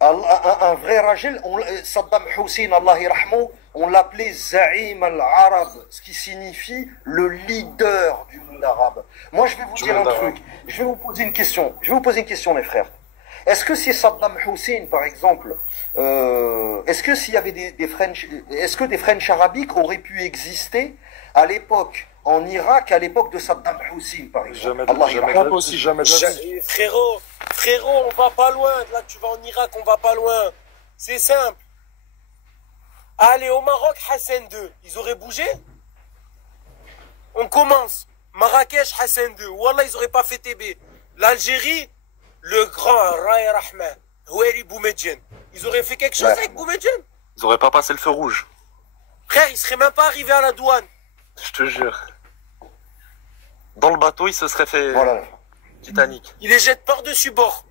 Un vrai rajel, Saddam Hussein, Allah yarhamou, on l'appelait Za'im al-Arab, ce qui signifie le leader du monde arabe. Moi, je vais vous dire un truc. Je vais vous poser une question, les frères. Est-ce que si Saddam Hussein, par exemple, est-ce que s'il y avait est-ce que des French arabiques auraient pu exister à l'époque en Irak, à l'époque de Saddam Hussein, par exemple? Jamais. Frérot, on va pas loin. Là, tu vas en Irak, on va pas loin. C'est simple. Allez, au Maroc, Hassan II, ils auraient bougé? On commence. Marrakech, Hassan II. Wallah, ils auraient pas fait TB. L'Algérie, le grand Ray Rahman, Houeri Boumedjen. Ils auraient fait quelque chose avec Boumedjen? Ils auraient pas passé le feu rouge. Frère, ils seraient même pas arrivés à la douane. Je te jure. Dans le bateau, ils se seraient fait Titanic. Ils les jettent par-dessus bord.